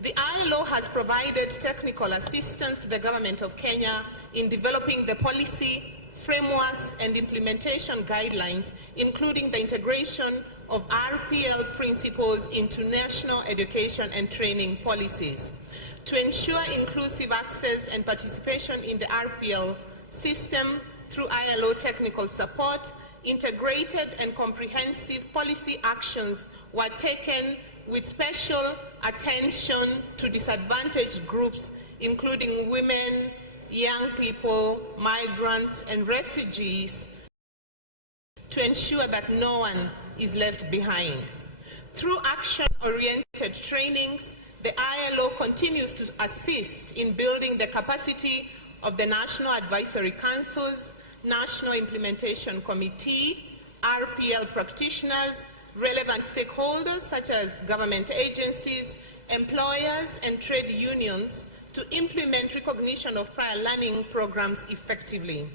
The ILO has provided technical assistance to the government of Kenya in developing the policy, frameworks, and implementation guidelines, including the integration of RPL principles into national education and training policies. To ensure inclusive access and participation in the RPL system through ILO technical support, integrated and comprehensive policy actions were taken with special attention to disadvantaged groups, including women, young people, migrants, and refugees, to ensure that no one is left behind. Through action-oriented trainings, the ILO continues to assist in building the capacity of the National Advisory Councils, National Implementation Committee, RPL practitioners, relevant stakeholders such as government agencies, employers, and trade unions to implement recognition of prior learning programs effectively.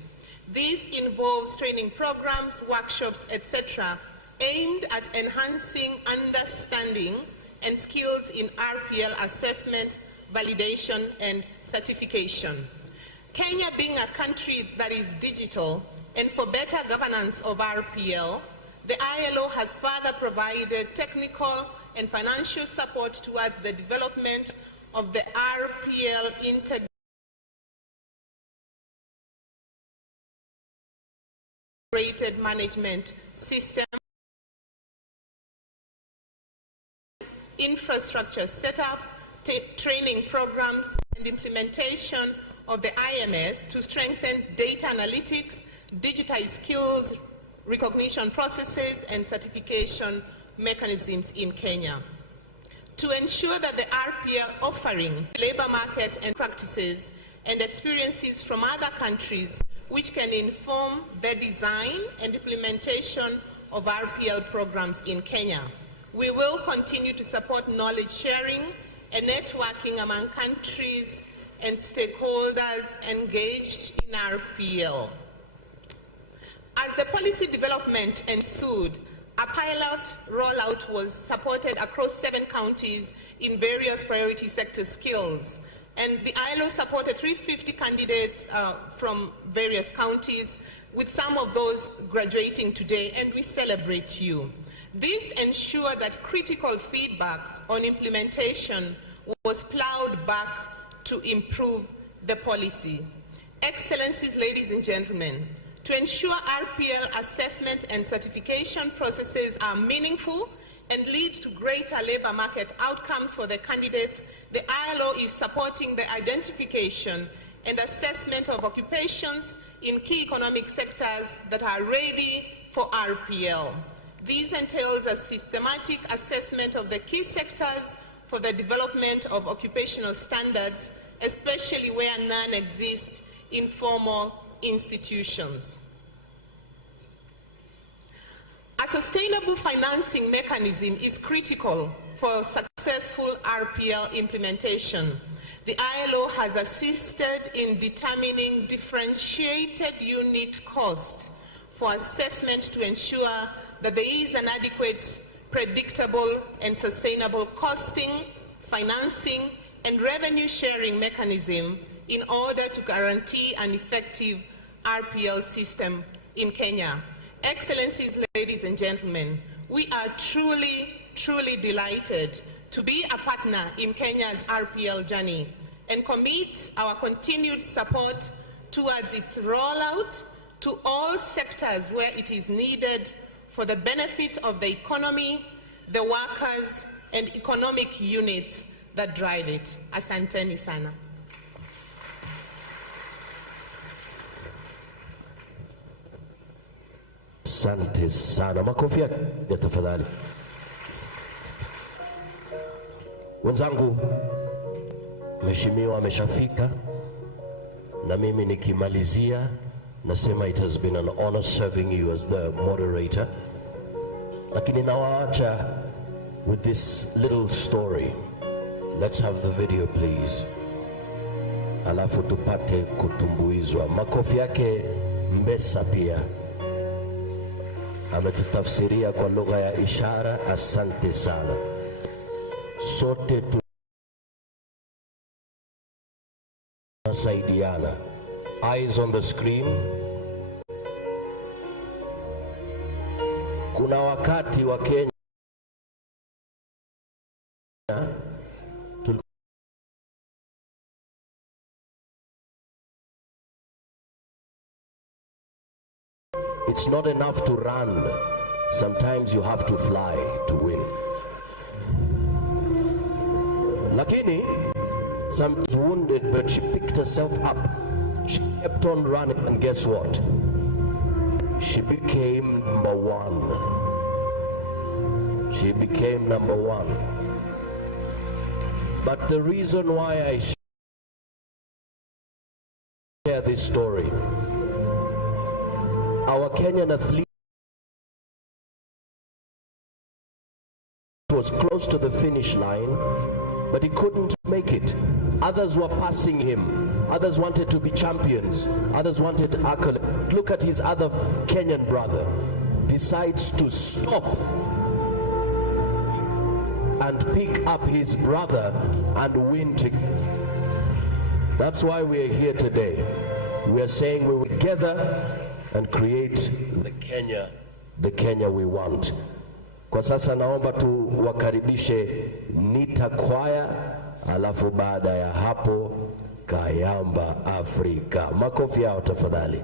This involves training programs, workshops, etc., aimed at enhancing understanding and skills in RPL assessment, validation, and certification. Kenya being a country that is digital, and for better governance of RPL, the ILO has further provided technical and financial support towards the development of the RPL integrated management system, infrastructure setup, training programs, and implementation of the IMS to strengthen data analytics, digitize skills recognition processes, and certification mechanisms in Kenya. To ensure that the RPL offering labor market and practices and experiences from other countries which can inform the design and implementation of RPL programs in Kenya. We will continue to support knowledge sharing and networking among countries and stakeholders engaged in RPL. As the policy development ensued, a pilot rollout was supported across 7 counties in various priority sector skills. And the ILO supported 350 candidates from various counties, with some of those graduating today, and we celebrate you. This ensured that critical feedback on implementation was plowed back to improve the policy. Excellencies, ladies and gentlemen, to ensure RPL assessment and certification processes are meaningful and lead to greater labor market outcomes for the candidates, the ILO is supporting the identification and assessment of occupations in key economic sectors that are ready for RPL. This entails a systematic assessment of the key sectors for the development of occupational standards, especially where none exist in formal institutions. A sustainable financing mechanism is critical for successful RPL implementation. The ILO has assisted in determining differentiated unit cost for assessment to ensure that there is an adequate, predictable, and sustainable costing, financing, and revenue sharing mechanism in order to guarantee an effective RPL system in Kenya. Excellencies, ladies and gentlemen, we are truly, truly delighted to be a partner in Kenya's RPL journey and commit our continued support towards its rollout to all sectors where it is needed for the benefit of the economy, the workers, and economic units that drive it. Asanteni sana. Asante sana. Makofi ya tafadhali. Wenzangu, mheshimiwa ameshafika, na mimi nikimalizia nasema it has been an honor serving you as the moderator. Lakini nawaacha with this little story. Let's have the video please. Alafu tupate kutumbuizwa. Makofi yake Mbesa pia ametutafsiria kwa lugha ya ishara. Asante sana. Sote tunasaidiana. Eyes on the screen. Kuna wakati wa Kenya it's not enough to run. Sometimes you have to fly to win. Lakini, some was wounded, but she picked herself up. She kept on running, and guess what? She became number 1. She became number 1. But the reason why I share this story, our Kenyan athlete was close to the finish line, but he couldn't make it. Others were passing him. Others wanted to be champions. Others wanted accolades. Look at his other Kenyan brother. Decides to stop and pick up his brother and win together. That's why we are here today. We are saying we will together and create the Kenya we want. Kwa sasa naomba tu wakaribishe Nita Choir, alafu baada ya hapo Kayamba Afrika. Makofi yao tafadhali.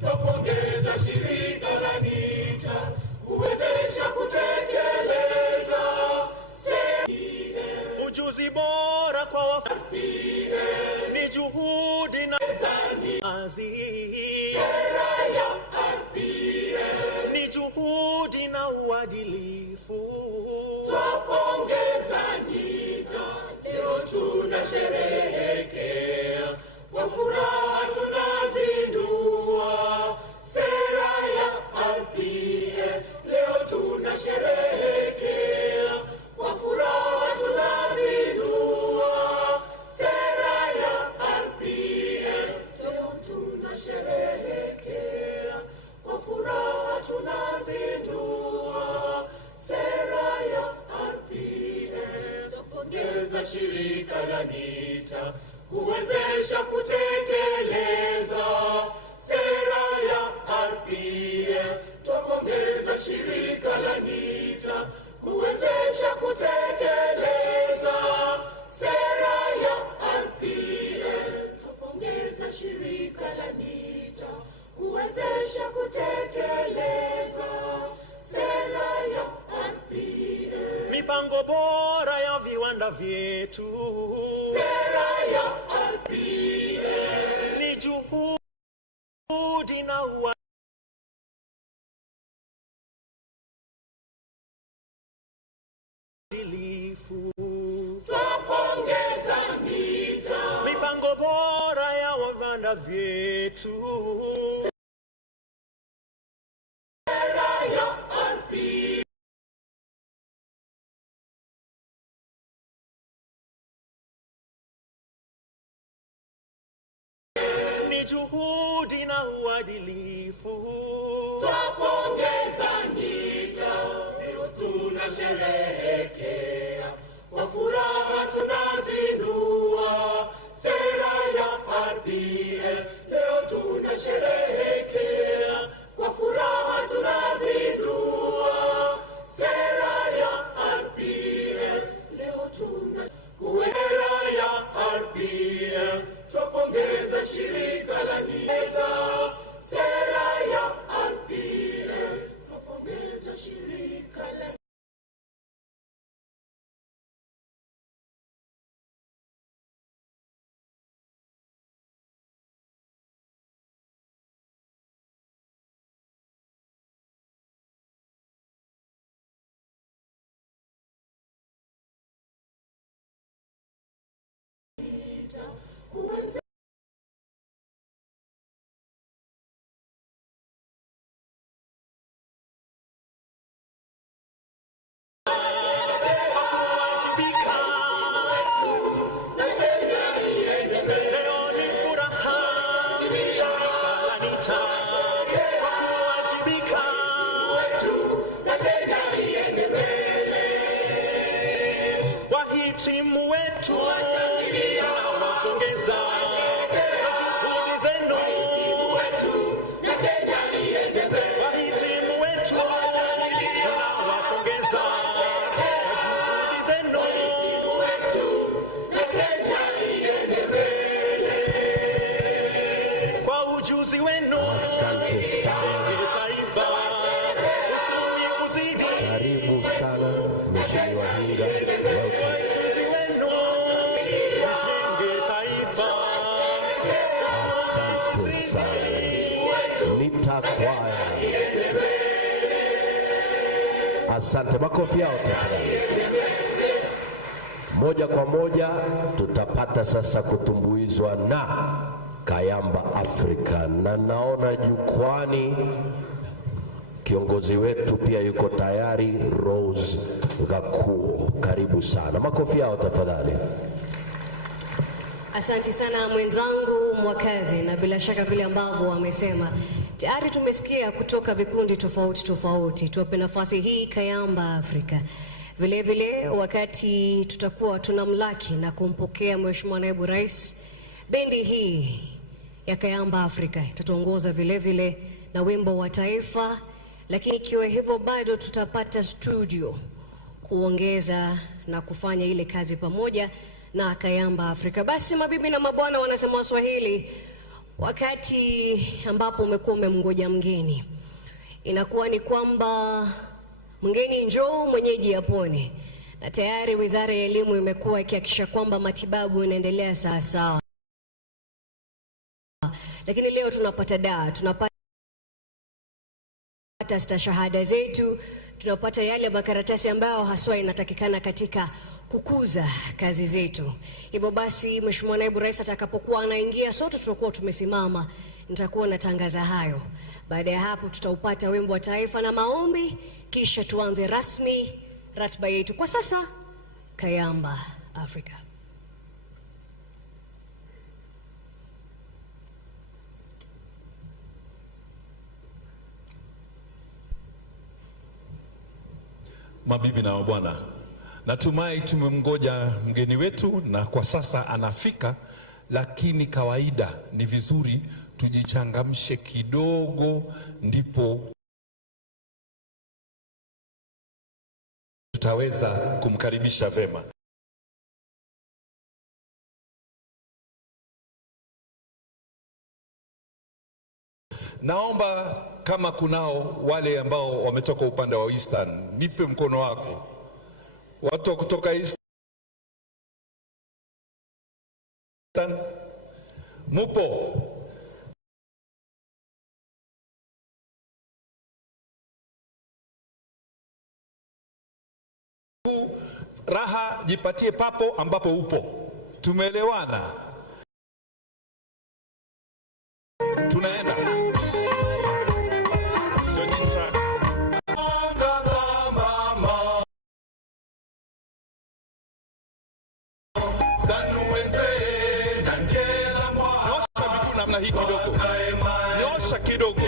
Tupongeza shirika la NITA kuwezesha kutekeleza ujuzi bora kwa wafanyakazi, ni juhudi na kazi. Sera ya RPF ni juhudi na uadilifu. Tupongeza NITA, leo tunasherehekea kwa furaha tunazindua sera ya RPF. Leo tunasherehekea kwa furaha tunazindua sera ya RPF. Leo tunasherehekea kwa furaha tunazindua sera ya RPF. Tupongeza shirika la NITA kuwezesha kutekeleza sera ya RPF. Tupongeza shirika la NITA kuwezesha kutekeleza sera ya RPF. Tupongeza shirika la NITA kuwezesha kutekeleza sera ya RPF. Mipango bora ya viwanda vyetu. Sera ya RPF ni juhudi na uadilifu. Tupongeza NITA, mipango bora ya viwanda vyetu. Sera ya RPF ni juhudi na uadilifu. Tupongeza NITA, leo tunasherehekea kwa furaha tunazindua sera ya RPF. Leo tunasherehekea kwa furaha tunazindua sera ya RPF. Leo sera ya RPF. Tupongeza shirika la NITA, sera ya RPF. Tupongeza shirika la NITA. Asante sana. Karibu sana Mheshimiwa Hinga. Asante sana. Nitakwaya. Asante, makofi yao tafadhali. Moja kwa moja tutapata sasa kutumbuizwa na Kayamba Afrika, na naona jukwani kiongozi wetu pia yuko tayari, Rose Gakuo. Karibu sana, makofi yao tafadhali. Asante sana mwenzangu Mwakazi, na bila shaka vile ambavyo wamesema tayari tumesikia kutoka vikundi tofauti. Tuwape nafasi hii Kayamba Afrika. Vile vile wakati tutakuwa tunamlaki na kumpokea Mheshimiwa Naibu Rais, bendi hii ya Kayamba Afrika itatuongoza vile vile na wimbo wa taifa, lakini ikiwa hivyo bado tutapata studio kuongeza na kufanya ile kazi pamoja na Kayamba Afrika. Basi mabibi na mabwana, wanasema Waswahili, wakati ambapo umekuwa umemngoja mgeni, inakuwa ni kwamba mgeni njoo mwenyeji apone, na tayari Wizara ya Elimu imekuwa ikihakikisha kwamba matibabu yanaendelea sawa. Lakini leo tunapata stashahada zetu, tunapata yale makaratasi ambayo haswa inatakikana katika kukuza kazi zetu. Hivyo basi Mheshimiwa Naibu Rais atakapokuwa anaingia, sote tutakuwa tumesimama, nitakuwa natangaza hayo. Baada ya hapo tutaupata wimbo wa taifa na maombi, kisha tuanze rasmi ratiba yetu. Kwa sasa Kayamba Afrika. Mabibi na mabwana, natumai tumemngoja mgeni wetu na kwa sasa anafika, lakini kawaida ni vizuri tujichangamshe kidogo, ndipo tutaweza kumkaribisha vema. Naomba kama kunao wale ambao wametoka upande wa Eastern, nipe mkono wako. Watu kutoka Eastern, mupo? Raha jipatie papo ambapo upo. Tumeelewana? Tunaenda. Namna hii kidogo. Nyosha kidogo.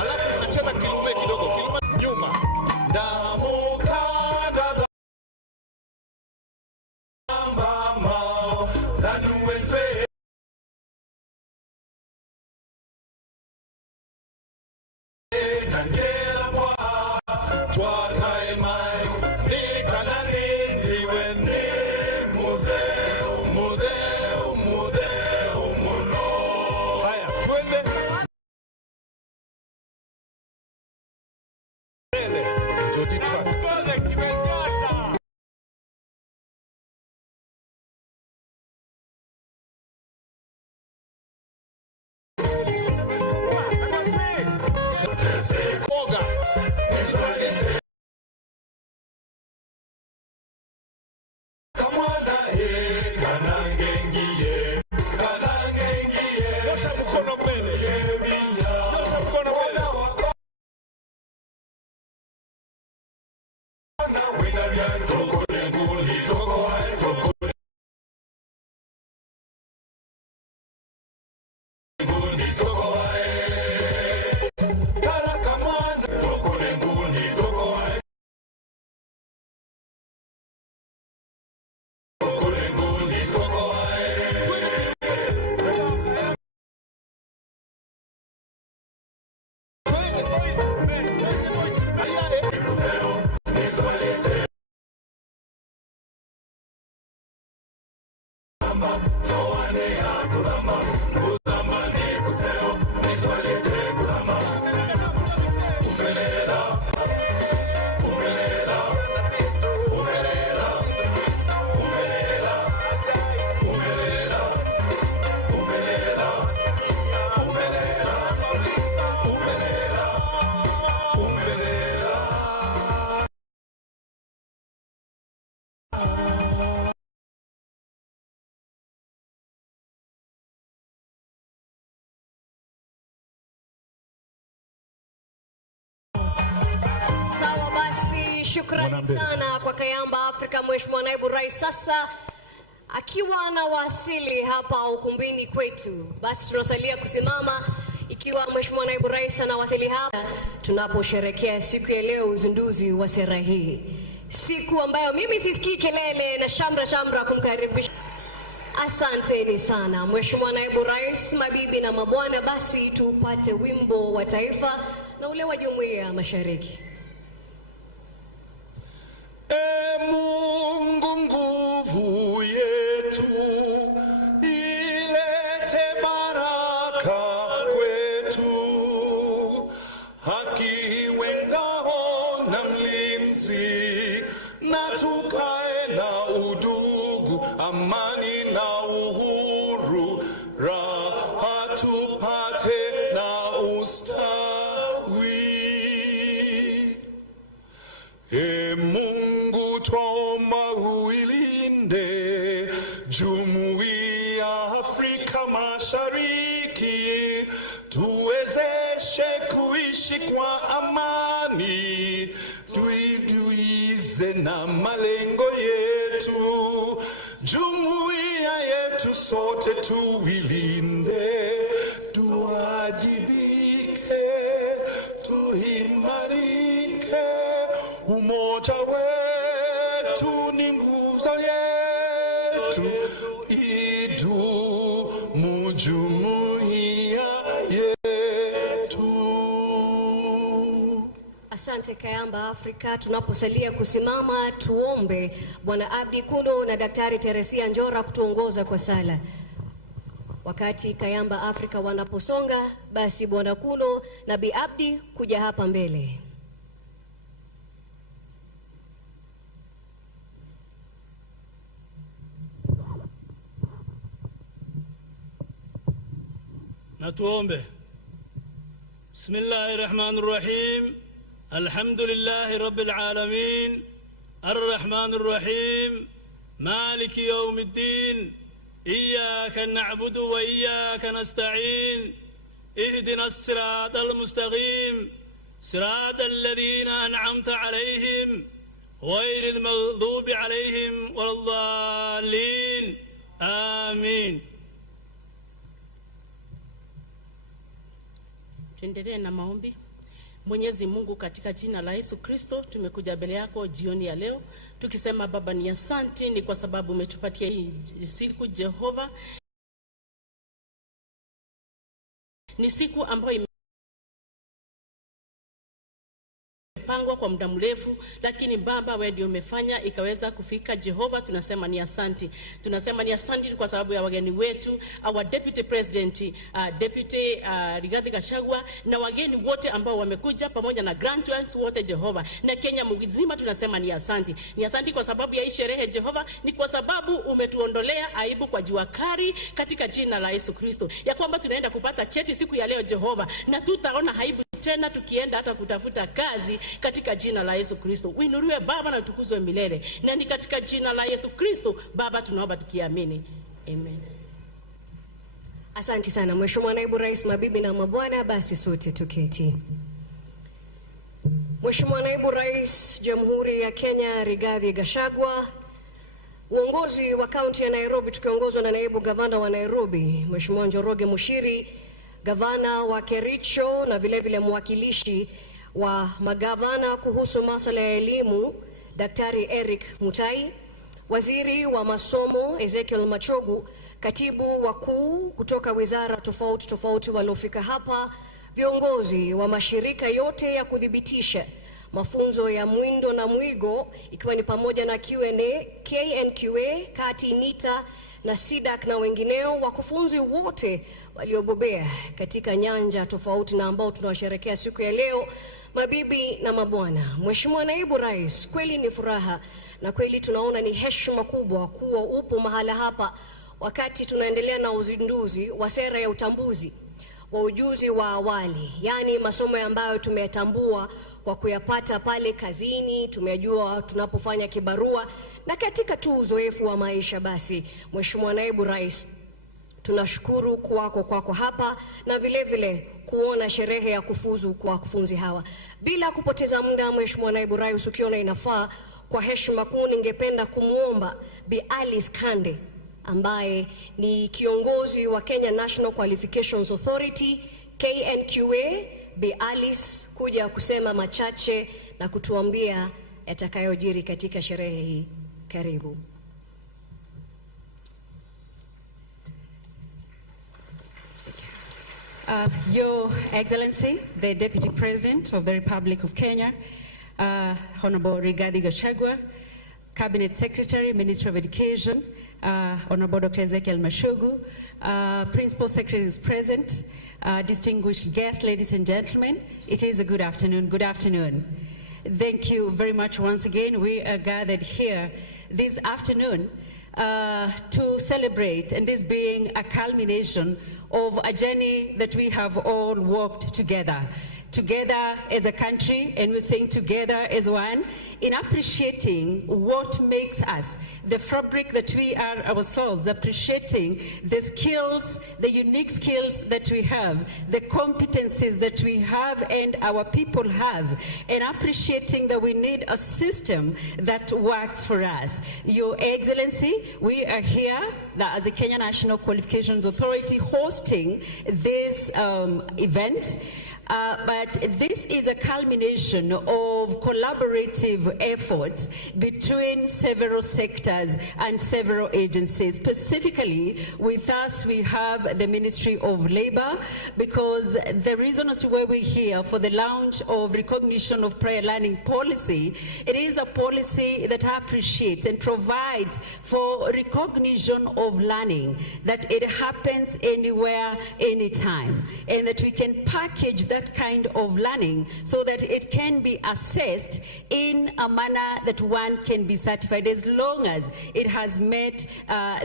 Alafu tunacheza kilume kidogo. Kilume nyuma. Mother Shukrani sana kwa Kayamba Afrika, Mheshimiwa Naibu Rais. Sasa akiwa anawasili hapa ukumbini kwetu, basi tunasalia kusimama ikiwa Mheshimiwa Naibu Rais anawasili hapa tunaposherehekea siku ya leo, uzinduzi wa sera hii, siku ambayo mimi sisikii kelele na shamra kumkaribisha. Asanteni sana Mheshimiwa Naibu Rais, mabibi na mabwana. Basi tupate wimbo wa taifa na ule wa Jumuiya ya Mashariki. Mungu nguvu yetu, ilete baraka kwetu, haki wendao na mlinzi, na tukae na udugu, amani na uhuru, raha tupate na ustawi. Mungu twaomba uilinde Jumuiya ya Afrika Mashariki, tuwezeshe kuishi kwa amani, tuiduize na malengo yetu. Jumuiya yetu sote tuilinde, tuwajibike, tuimarike. Umoja wetu ni nguzo yetu, idumu jumuiya yetu. Asante Kayamba Afrika. Tunaposalia kusimama, tuombe Bwana Abdi Kuno na Daktari Teresia Njora kutuongoza kwa sala. Wakati Kayamba Afrika wanaposonga, basi Bwana Kuno na Bi Abdi kuja hapa mbele. نتومبه بسم الله الرحمن الرحيم الحمد لله رب العالمين الرحمن الرحيم مالك يوم الدين إياك نعبد وإياك نستعين اهدنا الصراط المستقيم صراط الذين أنعمت عليهم غير المغضوب عليهم ولا الضالين آمين. Tuendelee na maombi. Mwenyezi Mungu, katika jina la Yesu Kristo tumekuja mbele yako jioni ya leo tukisema Baba ni asante, ni kwa sababu umetupatia hii siku Jehova. Ni siku ambayo imepangwa kwa muda mrefu, lakini Baba wewe ndio umefanya ikaweza kufika Jehova. Tunasema ni asante. Tunasema ni asante kwa sababu ya wageni wetu, our deputy president, deputy Rigathi Gachagua, na wageni wote ambao wamekuja pamoja na grandparents wote Jehova, na Kenya mzima. Tunasema ni asante. Ni asante kwa sababu ya hii sherehe Jehova, ni kwa sababu umetuondolea aibu kwa jua kali katika jina la Yesu Kristo, ya kwamba tunaenda kupata cheti siku ya leo Jehova, na tutaona aibu tena tukienda hata kutafuta kazi katika jina la Yesu Kristo. Uinuliwe Baba na utukuzwe milele, na ni katika jina la Yesu Kristo Baba tunaomba tukiamini, amen. Asante sana Mheshimiwa Naibu Rais, mabibi na mabwana. Basi sote tuketi. Mheshimiwa Naibu Rais Jamhuri ya Kenya Rigathi Gachagua, uongozi wa kaunti ya Nairobi tukiongozwa na naibu gavana wa Nairobi Mheshimiwa Njoroge Mushiri, gavana wa Kericho na vile mwakilishi wa magavana kuhusu masuala ya elimu Daktari Eric Mutai, waziri wa masomo Ezekiel Machogu, katibu wakuu kutoka wizara tofauti waliofika hapa, viongozi wa mashirika yote ya kudhibitisha mafunzo ya mwindo na mwigo ikiwa ni pamoja na KNQA, Kati, NITA na SIDAC na wengineo, wakufunzi wote waliobobea katika nyanja tofauti na ambao tunawasherehekea siku ya leo, mabibi na mabwana. Mheshimiwa Naibu Rais, kweli ni furaha na kweli tunaona ni heshima kubwa kuwa upo mahala hapa wakati tunaendelea na uzinduzi wa sera ya utambuzi wa ujuzi wa awali, yani masomo ambayo tumeyatambua kwa kuyapata pale kazini, tumejua tunapofanya kibarua na katika tu uzoefu wa maisha. Basi Mheshimiwa Naibu Rais, tunashukuru kwako hapa na vile vile kuona sherehe ya kufuzu kwa wakufunzi hawa. Bila kupoteza muda, Mheshimiwa Naibu Rais, ukiona inafaa, kwa heshima kuu ningependa kumuomba Bi Alice Kande ambaye ni kiongozi wa Kenya National Qualifications Authority KNQA, Bi Alice kuja kusema machache na kutuambia yatakayojiri katika sherehe hii. Karibu. Your Excellency, the Deputy President of the Republic of Kenya, Honorable Rigathi Gachagua, Cabinet Secretary, Minister of Education, Honorable Dr. Ezekiel Mashogu, Principal Secretaries present, distinguished guests, ladies and gentlemen, it is a good afternoon. Good afternoon. Thank you very much once again. We are gathered here this afternoon to celebrate, and this being a culmination of a journey that we have all walked together as a country, and we're saying together as one, in appreciating what makes us, the fabric that we are ourselves, appreciating the skills, the unique skills that we have, the competencies that we have and our people have, and appreciating that we need a system that works for us. Your Excellency, we are here as the Kenya National Qualifications Authority hosting this event. But this is a culmination of collaborative efforts between several sectors and several agencies. Specifically, with us, we have the Ministry of Labor, because the reason as to why we're here for the launch of recognition of prior learning policy, it is a policy that appreciates and provides for recognition of learning, that it happens anywhere, anytime, and that we can package that kind of learning so that it can be assessed in a manner that one can be certified as long as it has met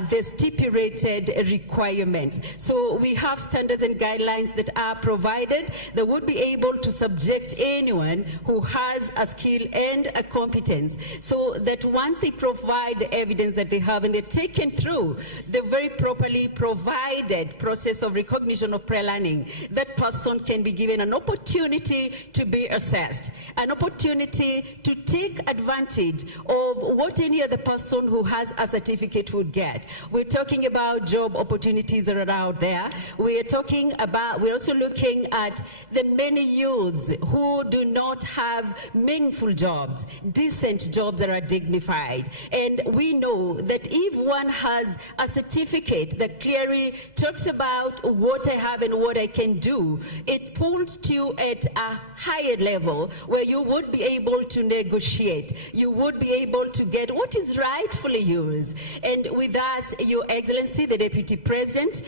the stipulated requirements. So we have standards and guidelines that are provided that would be able to subject anyone who has a skill and a competence, so that once they provide the evidence that they have and they're taken through the very properly provided process of recognition of prior learning, that person can be given an opportunity to be assessed, an opportunity to take advantage of what any other person who has a certificate would get. We're talking about job opportunities that are out there. We're also looking at the many youths who do not have meaningful jobs, decent jobs that are dignified. And we know that if one has a certificate that clearly talks about what I have and what I can do, it pulls you at a higher level where you would be able to negotiate. You would be able to get what is rightfully yours. And with us, Your Excellency, the Deputy President,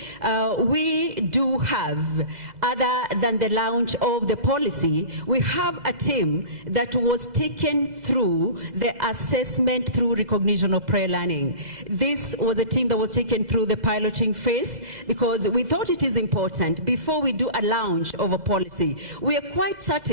we do have, other than the launch of the policy, we have a team that was taken through the assessment through recognition of prior learning. This was a team that was taken through the piloting phase because we thought it is important before we do a launch of a policy. We are quite certain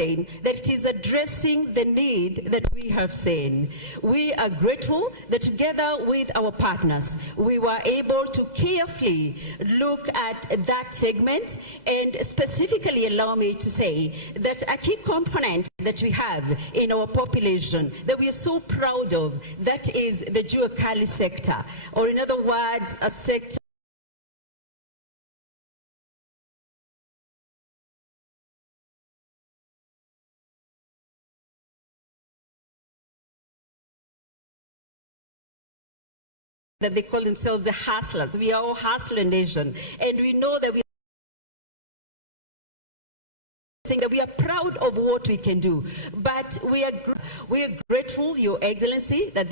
that it is addressing the need that we have seen. We are grateful that together with our partners, we were able to carefully look at that segment, and specifically allow me to say that a key component that we have in our population that we are so proud of, that is the Jua Kali sector, or in other words, a sector that they call themselves the hustlers. We are all hustler nation, and we know that we are proud proud of what we can do. But we are grateful, Your Excellency, that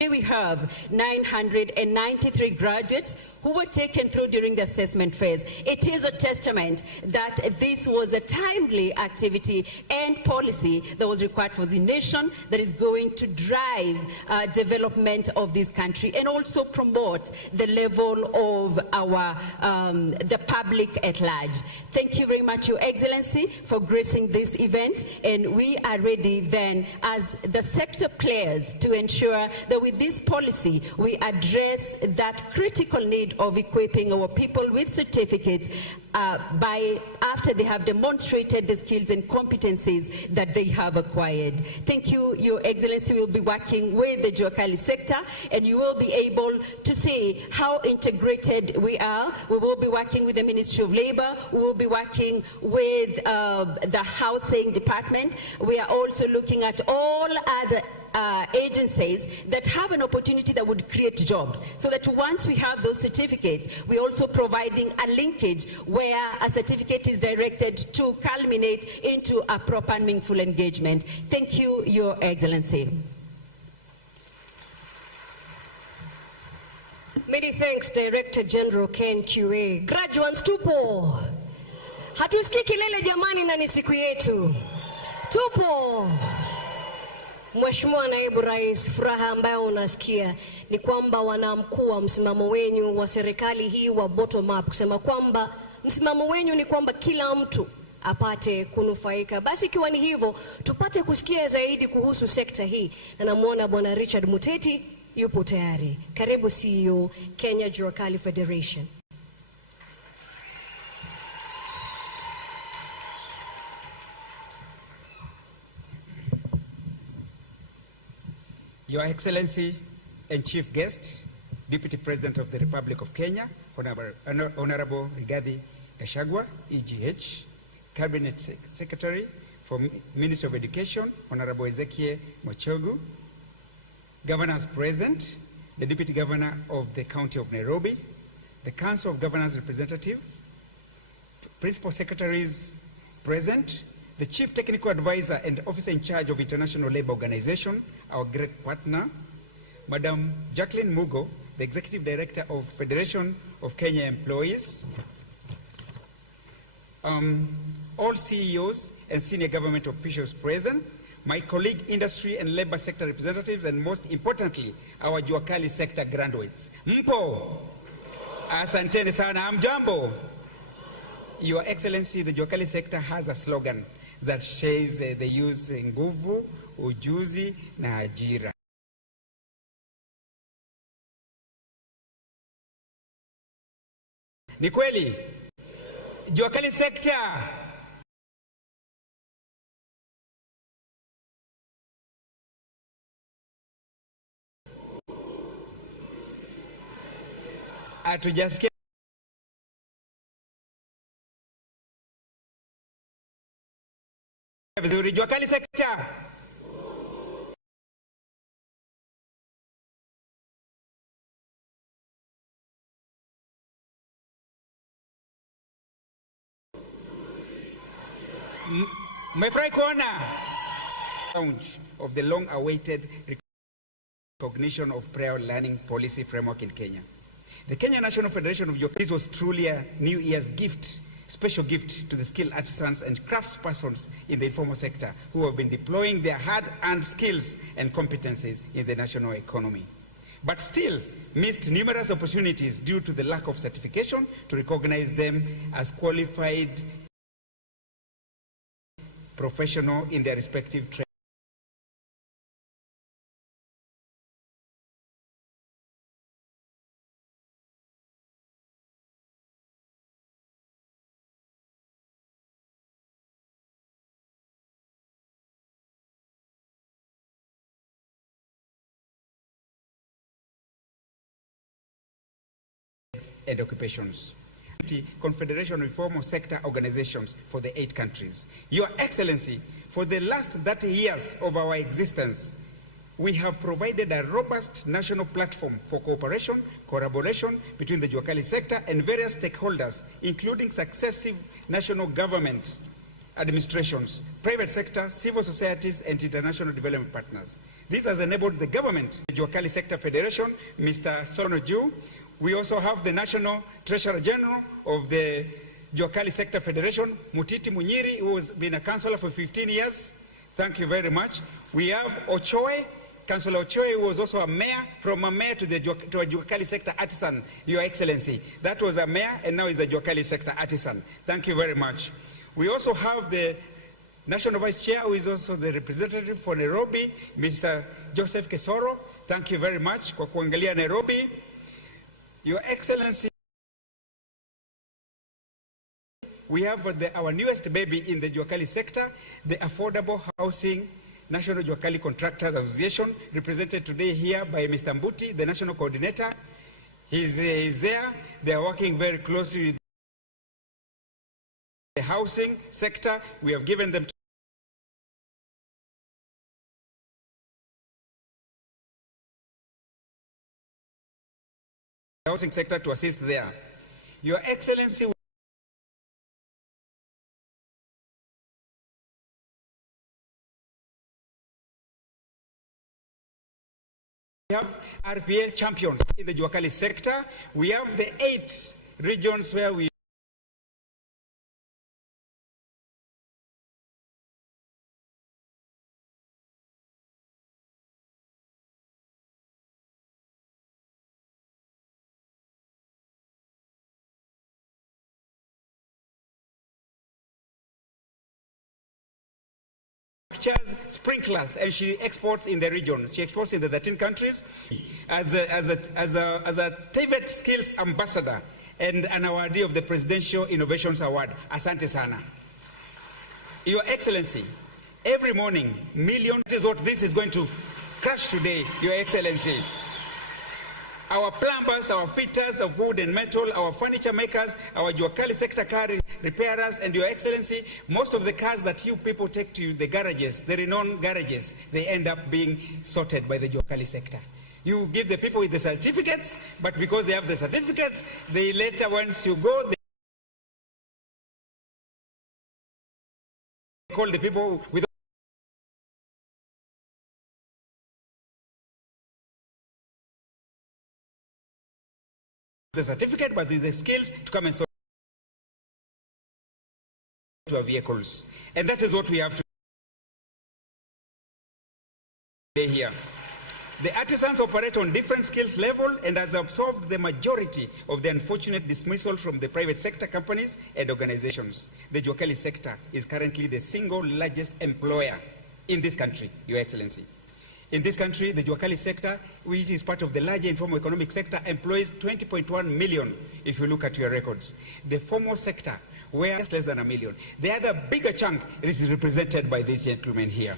here we have 993 graduates who were taken through during the assessment phase. It is a testament that this was a timely activity and policy that was required for the nation that is going to drive development of this country and also promote the level of our the public at large. Thank you very much, Your Excellency, for gracing this event, and we are ready then as the sector players to ensure that with this policy we address that critical need of equipping our people with certificates after they have demonstrated the skills and competencies that they have acquired. Thank you, Your Excellency. We'll be working with the Juakali sector, and you will be able to see how integrated we are. We will be working with the Ministry of Labor. We will be working with the Housing Department. We are also looking at all other agencies that have an opportunity that would create jobs, so that once we have those certificates, we're also providing a linkage where a certificate is directed to culminate into a proper and meaningful engagement. Thank you, Your Excellency. Many thanks, Director General Ken QA. Graduates, tupo. Hatusikii kilele jamani, na ni siku yetu. Tupo. Mheshimiwa Naibu Rais, furaha ambayo unasikia ni kwamba wanamkuu msimamo wenyu wa serikali hii wa bottom up, kusema kwamba msimamo wenyu ni kwamba kila mtu apate kunufaika. Basi ikiwa ni hivyo, tupate kusikia zaidi kuhusu sekta hii, na namuona Bwana Richard Muteti yupo tayari. Karibu CEO Kenya Juakali Federation. Your Excellency and Chief Guest, Deputy President of the Republic of Kenya, Honorable Rigathi Gachagua, EGH, Cabinet Secretary for Ministry of Education, Honorable Ezekiel Mochogu, Governors present, the Deputy Governor of the County of Nairobi, the Council of Governors Representative, Principal Secretaries present, the Chief Technical Advisor and Officer in Charge of International Labour Organization, our great partner, Madam Jacqueline Mugo, the Executive Director of Federation of Kenya Employees, all CEOs and senior government officials present, my colleague industry and labor sector representatives, and most importantly, our Juakali sector graduates. Mpo! Asanteni sana, amjambo! Your Excellency, the Juakali sector has a slogan that says they use nguvu, ujuzi na ajira. Ni kweli? Juakali sector hatujasikia vizuri. Juakali sector mmefurahi kuona launch of the long-awaited recognition of prior learning policy framework in Kenya. The Kenya National Federation of Juakali was truly a New Year's gift, special gift to the skilled artisans and craftspersons in the informal sector who have been deploying their hard-earned skills and competencies in the national economy, but still missed numerous opportunities due to the lack of certification to recognize them as qualified professional in their respective trades. And occupations. Confederation Reform Sector Organizations for the 8 countries. Your Excellency, for the last 30 years of our existence, we have provided a robust national platform for cooperation, collaboration between the Juakali sector and various stakeholders, including successive national government administrations, private sector, civil societies, and international development partners. This has enabled the government, the Juakali Sector Federation, Mr. Sono Ju. We also have the National Treasurer General of the Juakali Sector Federation, Mutiti Munyiri, who has been a councillor for 15 years. Thank you very much. We have Ochoe, Councillor Ochoe, who was also a mayor, from a mayor to a Juakali Sector artisan, Your Excellency. That was a mayor, and now he's a Juakali Sector artisan. Thank you very much. We also have the National Vice Chair, who is also the representative for Nairobi, Mr. Joseph Kesoro. Thank you very much kwa kuangalia Nairobi. Your Excellency, we have our newest baby in the Juakali sector, the Affordable Housing National Juakali Contractors Association, represented today here by Mr. Mbuti, the national coordinator. He's there. They are working very closely with the housing sector. We have given them the housing sector to assist there. Your Excellency, we have RPL champions in the Juakali sector. We have the 8 regions where we sprinklers, and she exports in the region. She exports in the 13 countries as a TVET Skills Ambassador and an awardee of the Presidential Innovations Award. Asante sana. Your Excellency, every morning, millions is what this is going to crash today, Your Excellency. Our plumbers, our fitters of wood and metal, our furniture makers, our Juakali sector car repairers, and Your Excellency, most of the cars that you people take to the garages, the renowned garages, they end up being sorted by the Juakali sector. You give the people with the certificates, but because they have the certificates, they later, once you go, they call the people with the certificate, but the skills to come and sort to our vehicles. And that is what we have to do here. The artisans operate on different skills level and has absorbed the majority of the unfortunate dismissal from the private sector companies and organizations. The Juakali sector is currently the single largest employer in this country, Your Excellency. In this country, the Juakali sector, which is part of the larger informal economic sector, employs 20.1 million, if you look at your records. The formal sector, where it's less than 1 million. The other bigger chunk is represented by these gentlemen here.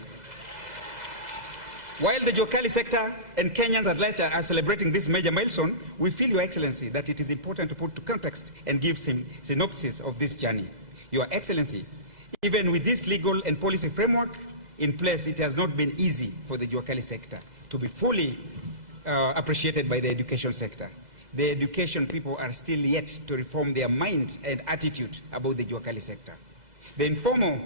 While the Juakali sector and Kenyans at large are celebrating this major milestone, we feel, Your Excellency, that it is important to put to context and give some synopsis of this journey. Your Excellency, even with this legal and policy framework in place, it has not been easy for the Juakali sector to be fully appreciated by the education sector. The education people are still yet to reform their mind and attitude about the Juakali sector. The informal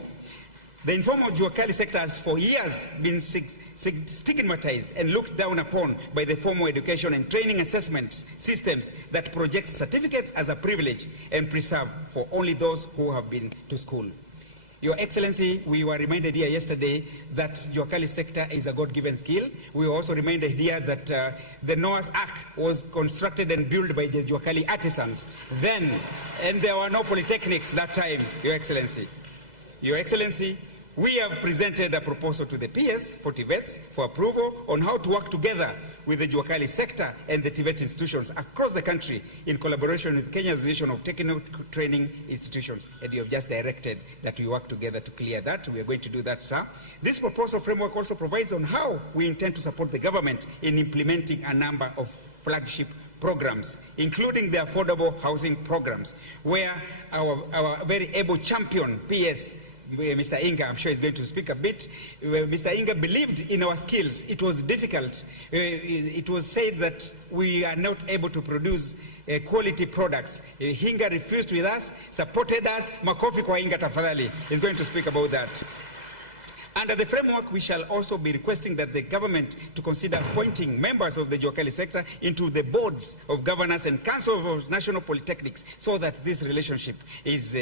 Juakali sector has for years been stigmatized and looked down upon by the formal education and training assessment systems that project certificates as a privilege and preserve for only those who have been to school. Your Excellency, we were reminded here yesterday that Juakali sector is a God-given skill. We were also reminded here that the Noah's Ark was constructed and built by the Juakali artisans then, and there were no polytechnics that time, Your Excellency. Your Excellency, we have presented a proposal to the PS for TVETs for approval on how to work together with the Juakali sector and the TVET institutions across the country in collaboration with Kenya Association of Technical Training Institutions. And you have just directed that we work together to clear that. We are going to do that, sir. This proposal framework also provides on how we intend to support the government in implementing a number of flagship programs, including the affordable housing programs, where our very able champion, PS, Mr. Inga, I'm sure he's going to speak a bit. Mr. Inga believed in our skills. It was difficult. It was said that we are not able to produce quality products. Hinga refused with us, supported us. Makofi kwa Inga tafadhali is going to speak about that. Under the framework, we shall also be requesting that the government to consider appointing members of the Juakali sector into the boards of governors and councils of national polytechnics so that this relationship is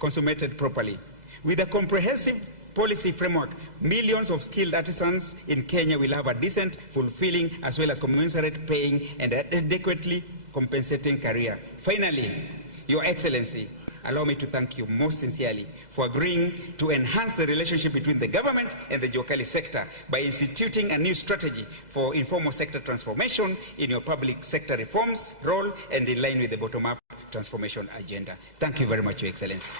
consummated properly. With a comprehensive policy framework, millions of skilled artisans in Kenya will have a decent, fulfilling, as well as commensurate paying and adequately compensating career. Finally, Your Excellency, allow me to thank you most sincerely for agreeing to enhance the relationship between the government and the Juakali sector by instituting a new strategy for informal sector transformation in your public sector reforms role and in line with the bottom-up transformation agenda. Thank you very much, Your Excellency.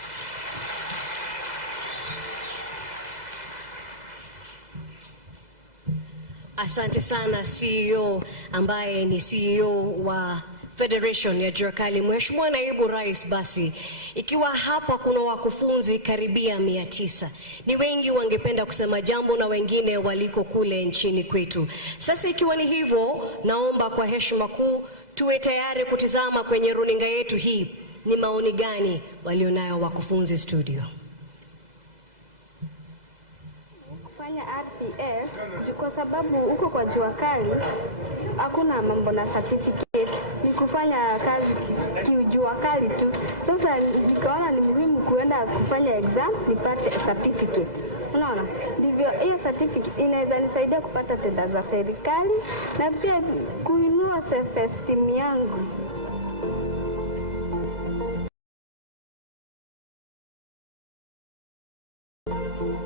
Asante sana CEO ambaye ni CEO wa Federation ya Juakali. Mheshimiwa Naibu Rais, basi ikiwa hapa kuna wakufunzi karibia 900, ni wengi wangependa kusema jambo na wengine waliko kule nchini kwetu. Sasa ikiwa ni hivyo, naomba kwa heshima kuu tuwe tayari kutizama kwenye runinga yetu hii ni maoni gani walionayo wakufunzi studio. Kufanya RPF kwa sababu uko kwa Juakali hakuna mambo na certificate, ni kufanya kazi kiujuakali tu. Sasa nikaona ni muhimu kuenda kufanya exam nipate certificate. Unaona? Ndivyo hiyo certificate inaweza nisaidia kupata tenda za serikali na pia kuinua self-esteem yangu.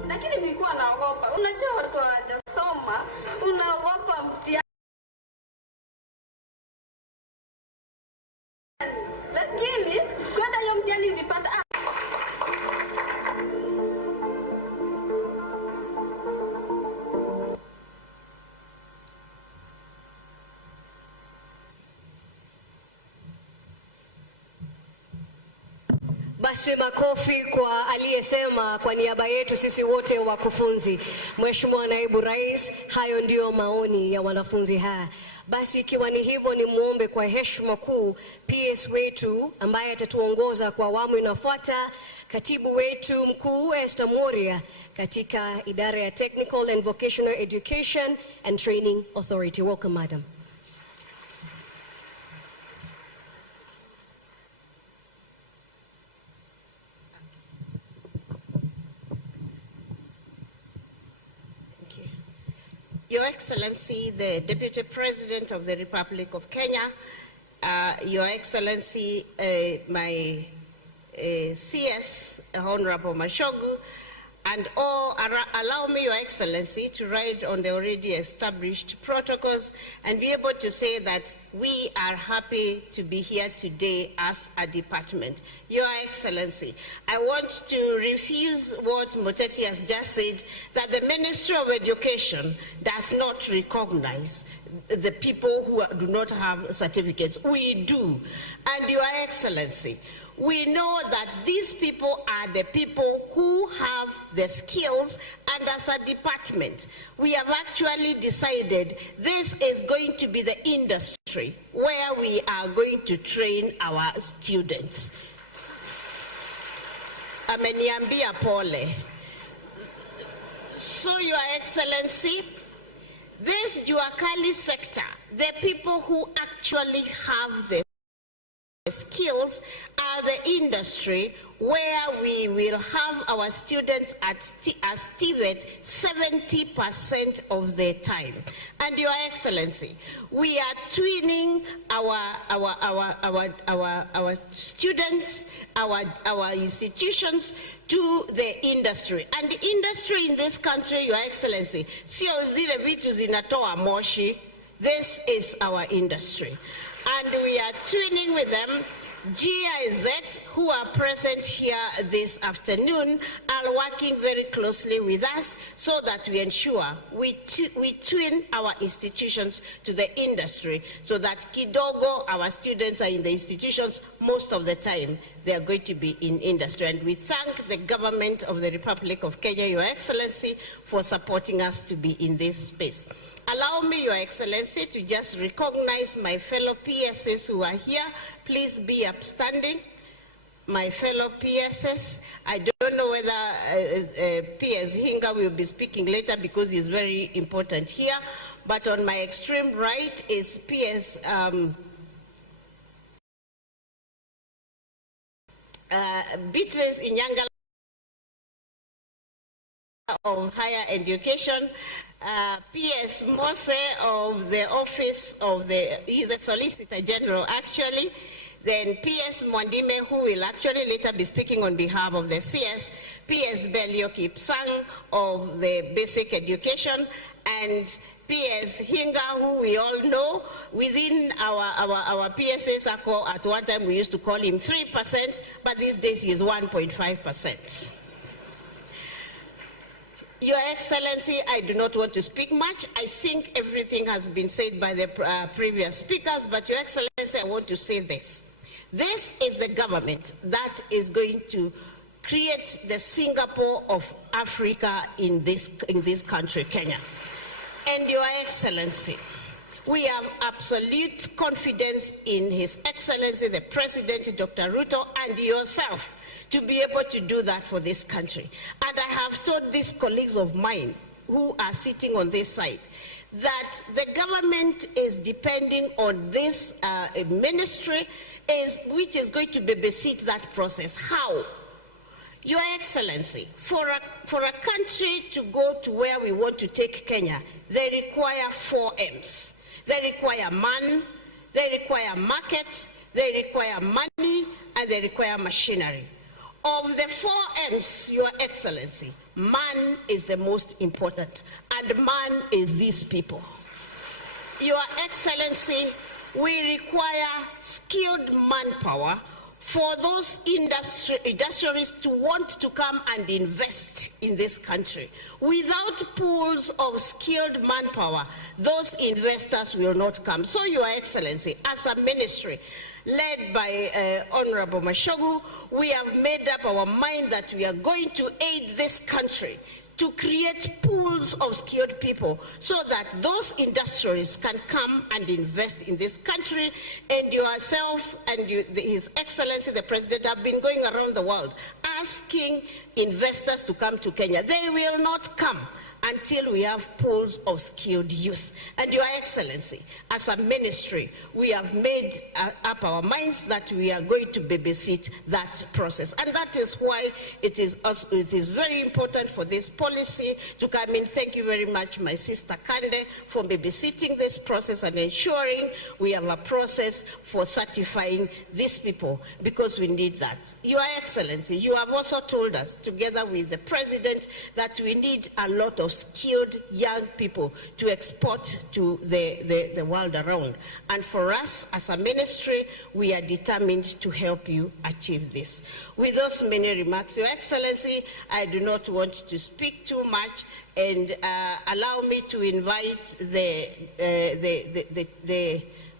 Lakini nilikuwa naogopa. Unajua watu hawajasoma, unaogopa mtihani. Lakini kwenda hiyo mtihani nilipata Basi makofi kwa aliyesema kwa niaba yetu sisi wote wakufunzi. Mheshimiwa Naibu Rais, hayo ndio maoni ya wanafunzi haya. Basi ikiwa ni hivyo, ni muombe kwa heshima kuu PS wetu ambaye atatuongoza kwa awamu inafuata, katibu wetu mkuu Esther Moria katika idara ya Technical and Vocational Education and Training Authority. Welcome, madam. Your Excellency, the Deputy President of the Republic of Kenya, Your Excellency, my CS, Honorable Mashogu, and allow me, Your Excellency, to ride on the already established protocols and be able to say that we are happy to be here today as a department. Your Excellency, I want to refuse what Moteti has just said, that the Ministry of Education does not recognize the people who do not have certificates. We do. And Your Excellency, we know that these people are the people who have the skills, and as a department, we have actually decided this is going to be the industry where we are going to train our students. Ameniambia pole. So, Your Excellency, this Juakali sector, the people who actually have the skills are the industry where we will have our students at TVET 70% of the time. And Your Excellency, we are twinning our students, our institutions to the industry. And the industry in this country, Your Excellency, sio zile vitu zinatoa moshi. This is our industry. And we are twinning with them GIZ, who are present here this afternoon, are working very closely with us so that we ensure we twin our institutions to the industry so that kidogo our students are in the institutions, most of the time they are going to be in industry. And we thank the government of the Republic of Kenya, Your Excellency, for supporting us to be in this space. Allow me, Your Excellency, to just recognize my fellow PSs who are here. Please be upstanding. My fellow PSs, I don't know whether PS Hinga will be speaking later because he's very important here, but on my extreme right is PS Beatrice Inyanga of Higher Education, PS Mose of the Office of he's the Solicitor General actually, then PS Mwandime, who will actually later be speaking on behalf of the CS, PS Belio Kipsang of the Basic Education, and PS Hinga, who we all know, within our PSA circle, at one time we used to call him 3%, but these days he is 1.5%. Your Excellency, I do not want to speak much. I think everything has been said by the previous speakers, but Your Excellency, I want to say this. This is the government that is going to create the Singapore of Africa in this country, Kenya. And Your Excellency, we have absolute confidence in His Excellency, the President, Dr. Ruto, and yourself, to be able to do that for this country. And I have told these colleagues of mine who are sitting on this side that the government is depending on this ministry which is going to babysit that process. How? Your Excellency, for a country to go to where we want to take Kenya, they require 4 M's. They require man, they require markets, they require money, and they require machinery. Of the 4 M's, Your Excellency, man is the most important, and man is these people. Your Excellency, we require skilled manpower for those industrialists to want to come and invest in this country. Without pools of skilled manpower, those investors will not come. So, Your Excellency, as a ministry, led by Honorable Mashogu, we have made up our mind that we are going to aid this country to create pools of skilled people so that those industrialists can come and invest in this country. And yourself and His Excellency, the President, have been going around the world asking investors to come to Kenya. They will not come until we have pools of skilled youth. And Your Excellency, as a ministry, we have made up our minds that we are going to babysit that process. And that is why it is very important for this policy to come in. Thank you very much, my sister Kande, for babysitting this process and ensuring we have a process for certifying these people, because we need that. Your Excellency, you have also told us, together with the President, that we need a lot of skilled young people to export to the world around. And for us as a ministry, we are determined to help you achieve this. With those many remarks, Your Excellency, I do not want to speak too much, and allow me to invite the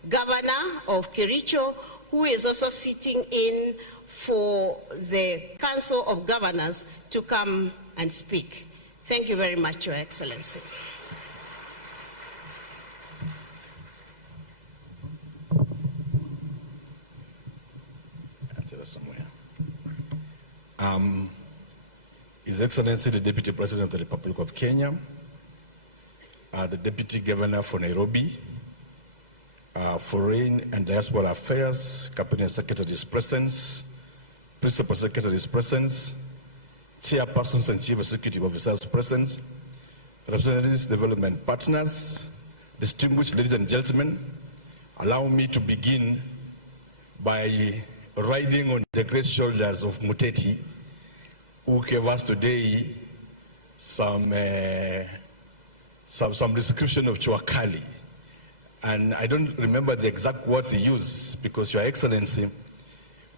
governor of Kericho, who is also sitting in for the Council of Governors, to come and speak. Thank you very much, Your Excellency. His Excellency, the Deputy President of the Republic of Kenya, the Deputy Governor for Nairobi, Foreign and Diaspora Affairs, Cabinet Secretary's presence, Principal Secretary's presence, Chairpersons and Chief Executive Officers present, representatives, development partners, distinguished ladies and gentlemen, allow me to begin by riding on the great shoulders of Muteti, who gave us today some description of Chuakali. And I don't remember the exact words he used, because Your Excellency,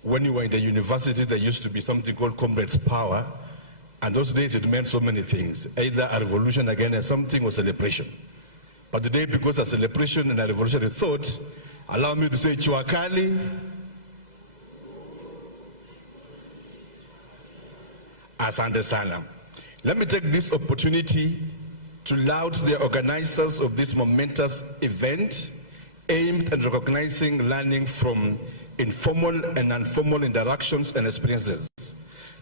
When you were in the university, there used to be something called Comrades Power, and those days it meant so many things, either a revolution against something or celebration. But today, because of celebration and a revolutionary thought, allow me to say Chuakali. Asante sana. Let me take this opportunity to laud the organizers of this momentous event aimed at recognizing learning from informal and informal interactions and experiences.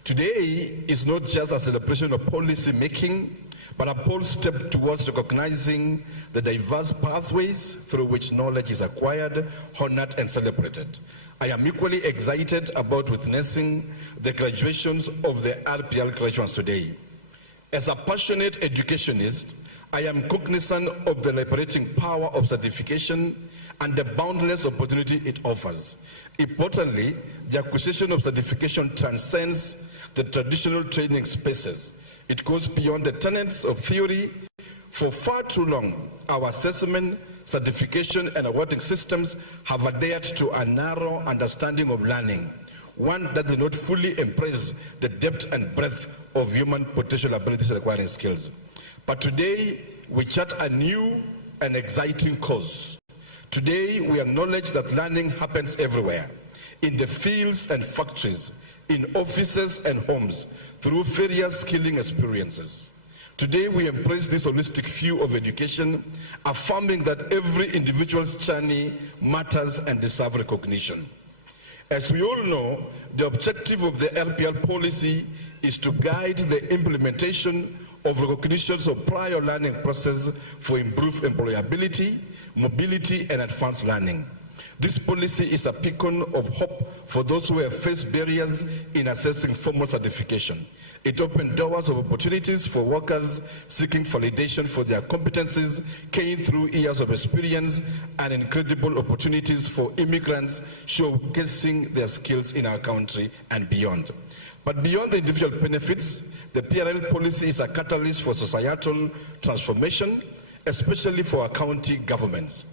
Today is not just a celebration of policy making, but a bold step towards recognizing the diverse pathways through which knowledge is acquired, honored, and celebrated. I am equally excited about witnessing the graduations of the RPL graduates today. As a passionate educationist, I am cognizant of the liberating power of certification and the boundless opportunity it offers. Importantly, the acquisition of certification transcends the traditional training spaces. It goes beyond the tenets of theory. For far too long, our assessment, certification, and awarding systems have adhered to a narrow understanding of learning, one that did not fully embrace the depth and breadth of human potential abilities and acquiring skills. But today, we chart a new and exciting course. Today, we acknowledge that learning happens everywhere, in the fields and factories, in offices and homes, through various skilling experiences. Today, we embrace this holistic view of education, affirming that every individual's journey matters and deserves recognition. As we all know, the objective of the LPL policy is to guide the implementation of recognitions of prior learning process for improved employability, mobility, and advanced learning. This policy is a beacon of hope for those who have faced barriers in assessing formal certification. It opened doors of opportunities for workers seeking validation for their competencies, gained through years of experience, and incredible opportunities for immigrants showcasing their skills in our country and beyond. But beyond the individual benefits, the PRL policy is a catalyst for societal transformation, especially for our county governments.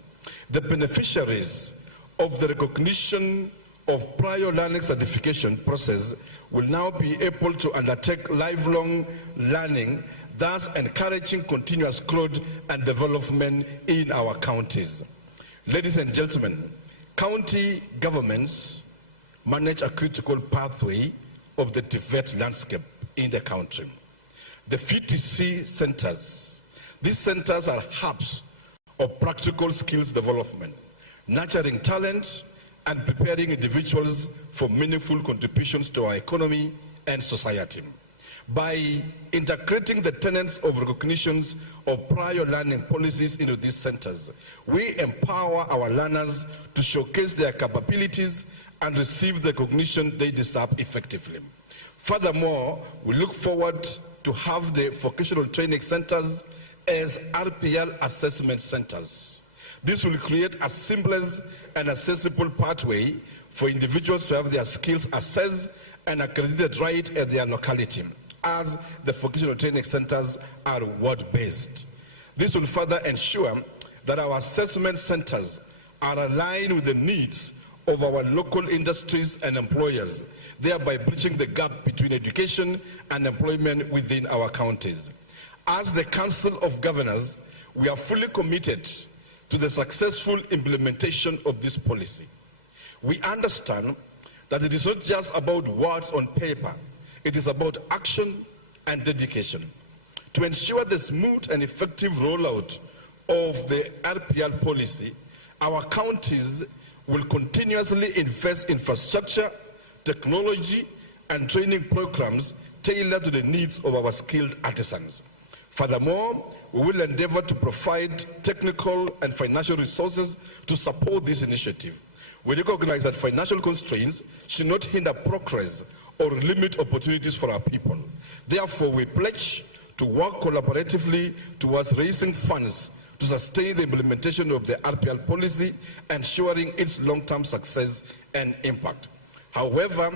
The beneficiaries of the recognition of prior learning certification process will now be able to undertake lifelong learning, thus encouraging continuous growth and development in our counties. Ladies and gentlemen, county governments manage a critical pathway of the TVET landscape in the country. The VTC centers. These centers are hubs of practical skills development, nurturing talent and preparing individuals for meaningful contributions to our economy and society. By integrating the tenets of recognitions of prior learning policies into these centers, we empower our learners to showcase their capabilities and receive the recognition they deserve effectively. Furthermore, we look forward to have the vocational training centers as RPL assessment centers. This will create a seamless and accessible pathway for individuals to have their skills assessed and accredited right at their locality, as the vocational training centers are ward-based. This will further ensure that our assessment centers are aligned with the needs of our local industries and employers, thereby bridging the gap between education and employment within our counties. As the Council of Governors, we are fully committed to the successful implementation of this policy. We understand that it is not just about words on paper, it is about action and dedication. To ensure the smooth and effective rollout of the RPL policy, our counties will continuously invest in infrastructure, technology, and training programs tailored to the needs of our skilled artisans. Furthermore, we will endeavor to provide technical and financial resources to support this initiative. We recognize that financial constraints should not hinder progress or limit opportunities for our people. Therefore, we pledge to work collaboratively towards raising funds to sustain the implementation of the RPL policy, ensuring its long-term success and impact. However,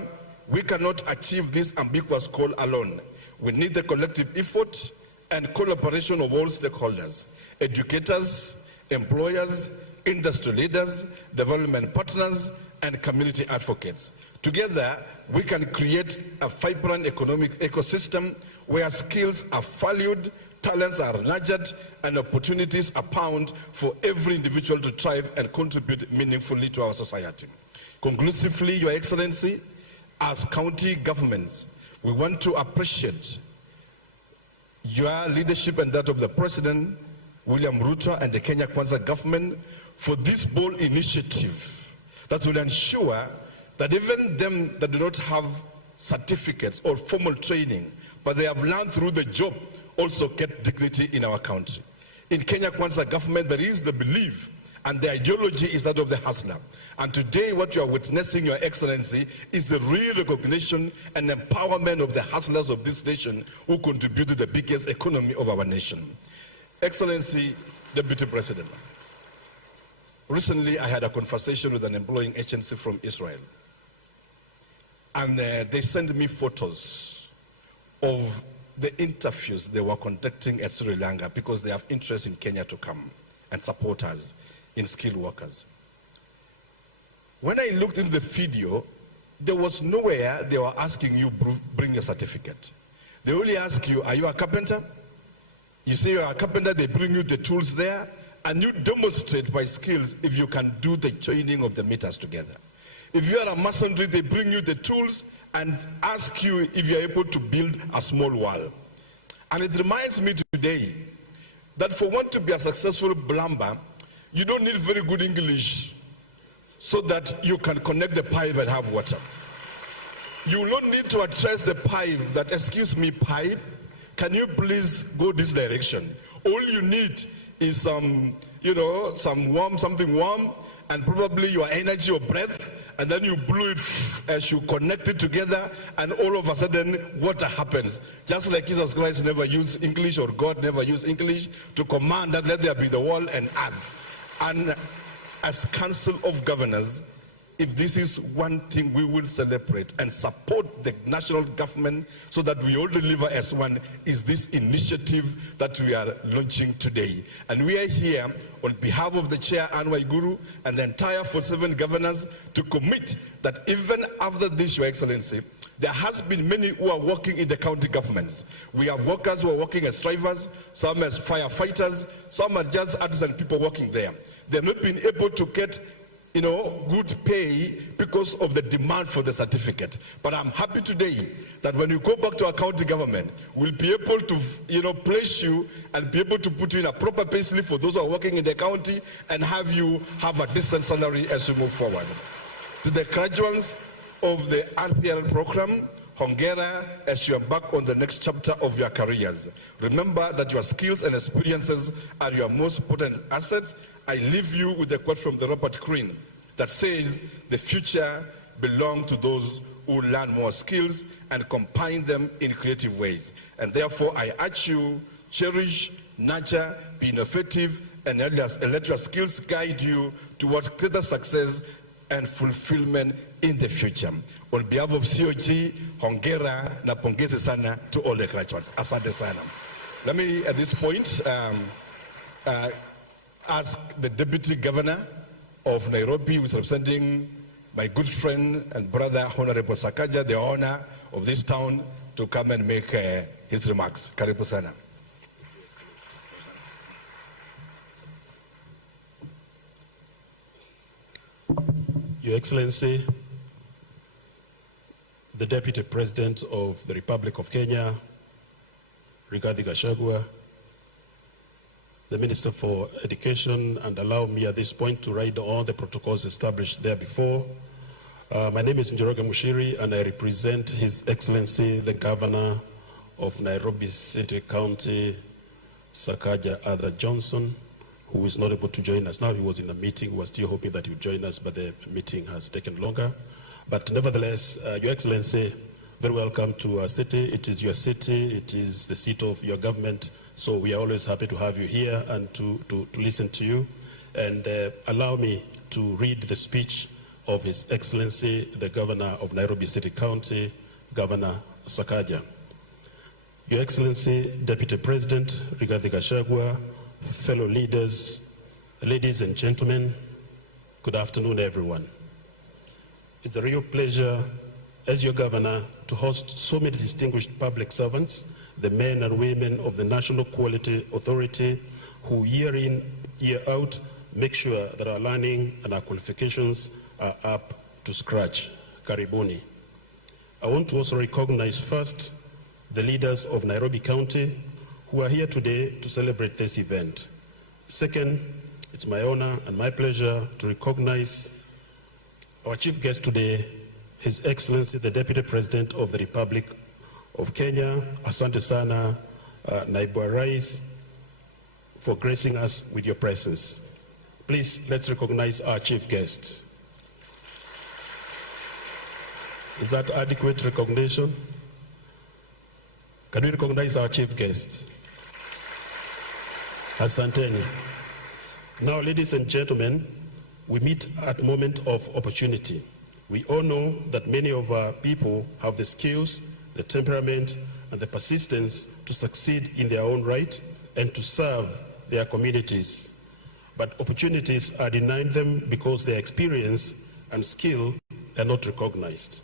we cannot achieve this ambiguous goal alone. We need the collective effort and collaboration of all stakeholders, educators, employers, industry leaders, development partners, and community advocates. Together, we can create a vibrant economic ecosystem where skills are valued, talents are nurtured, and opportunities abound for every individual to thrive and contribute meaningfully to our society. Conclusively, Your Excellency, as county governments, we want to appreciate your leadership and that of the President, William Ruto, and the Kenya Kwanza government for this bold initiative that will ensure that even them that do not have certificates or formal training, but they have learned through the job, also get dignity in our country. In Kenya Kwanza government, there is the belief and the ideology is that of the hustler. And today what you are witnessing, Your Excellency, is the real recognition and empowerment of the hustlers of this nation who contribute to the biggest economy of our nation. Excellency, Deputy President, recently I had a conversation with an employing agency from Israel. And they sent me photos of the interviews they were conducting at Sri Lanka because they have interest in Kenya to come and support us in skilled workers. When I looked into the video, there was nowhere they were asking you bring a certificate. They only ask you, are you a carpenter? You say you're a carpenter, they bring you the tools there, and you demonstrate by skills if you can do the joining of the meters together. If you are a masonry, they bring you the tools and ask you if you're able to build a small wall. And it reminds me today that for one to be a successful plumber, you don't need very good English so that you can connect the pipe and have water. You will not need to address the pipe that, excuse me, pipe, can you please go this direction? All you need is some, something warm, and probably your energy or breath, and then you blew it as you connect it together, and all of a sudden water happens. Just like Jesus Christ never used English, or God never used English to command that let there be the world and earth. And as Council of Governors, if this is one thing we will celebrate and support the national government so that we all deliver as one, is this initiative that we are launching today. And we are here on behalf of the Chair, Anne Waiguru, and the entire 47 governors to commit that even after this, Your Excellency, there has been many who are working in the county governments. We have workers who are working as drivers, some as firefighters, some are just artisan people working there. They have not been able to get good pay because of the demand for the certificate. But I'm happy today that when you go back to our county government, we'll be able to, place you and be able to put you in a proper pay slip for those who are working in the county and have you have a decent salary as you move forward. To the graduates of the RPL program, Hongera, as you embark on the next chapter of your careers. Remember that your skills and experiences are your most important assets. I leave you with a quote from the Robert Greene that says, the future belongs to those who learn more skills and combine them in creative ways. And therefore, I urge you, cherish, nurture, be innovative, and let your skills guide you towards greater success and fulfillment in the future. On behalf of COG, hongera na pongezi sana to all the graduates. Asante sana. Let me, at this point, ask the Deputy Governor of Nairobi, who is representing my good friend and brother, Honorable Sakaja, the owner of this town, to come and make his remarks. Karibu sana. Your Excellency, the Deputy President of the Republic of Kenya, Rigathi Gachagua, the Minister for Education, and allow me at this point to write all the protocols established there before. My name is Njoroge Mushiri, and I represent His Excellency, the Governor of Nairobi City County, Sakaja Arthur Johnson, who is not able to join us now. He was in a meeting. We were still hoping that he would join us, but the meeting has taken longer. But nevertheless, Your Excellency, very welcome to our city. It is your city. It is the seat of your government. So we are always happy to have you here and to listen to you. And allow me to read the speech of His Excellency, the Governor of Nairobi City County, Governor Sakaja. Your Excellency, Deputy President Rigathi Gachagua, fellow leaders, ladies and gentlemen, good afternoon, everyone. It's a real pleasure as your governor to host so many distinguished public servants, the men and women of the National Quality Authority, who year in, year out, make sure that our learning and our qualifications are up to scratch. Karibuni. I want to also recognize first the leaders of Nairobi County who are here today to celebrate this event. Second, it's my honor and my pleasure to recognize our chief guest today, His Excellency, the Deputy President of the Republic of Kenya. Asante sana, Naibu wa Rais, for gracing us with your presence. Please, let's recognize our chief guest. Is that adequate recognition? Can we recognize our chief guest? Asanteni. Now, ladies and gentlemen, we meet at a moment of opportunity. We all know that many of our people have the skills, the temperament, and the persistence to succeed in their own right and to serve their communities. But opportunities are denied them because their experience and skill are not recognized.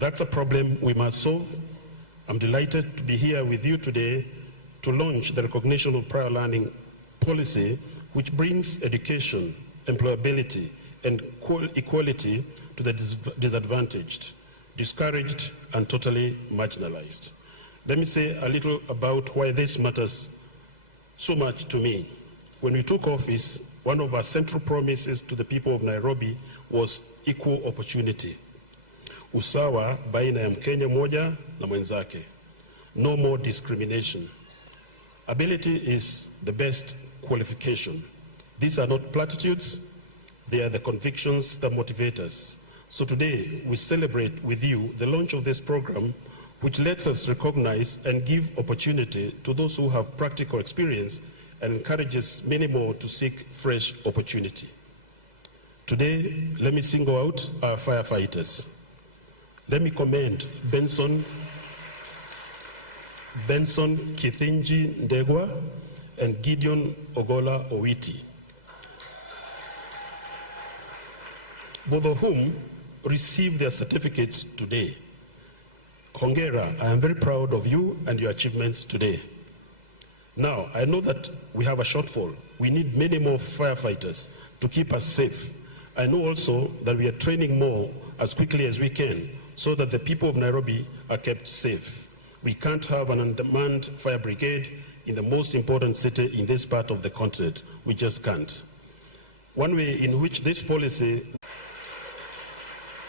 That's a problem we must solve. I'm delighted to be here with you today to launch the recognition of prior learning policy, which brings education, employability, and equality to the disadvantaged, discouraged, and totally marginalized. Let me say a little about why this matters so much to me. When we took office, one of our central promises to the people of Nairobi was equal opportunity. Usawa baina ya Mkenya moja na mwenzake. No more discrimination. Ability is the best qualification. These are not platitudes, they are the convictions that motivate us. So today, we celebrate with you the launch of this program, which lets us recognize and give opportunity to those who have practical experience and encourages many more to seek fresh opportunity. Today, let me single out our firefighters. Let me commend Benson Kithinji Ndegwa and Gideon Ogola Owiti, both of whom received their certificates today. Hongera, I am very proud of you and your achievements today. Now, I know that we have a shortfall. We need many more firefighters to keep us safe. I know also that we are training more as quickly as we can so that the people of Nairobi are kept safe. We can't have an unmanned fire brigade in the most important city in this part of the continent. We just can't. One way in which this policy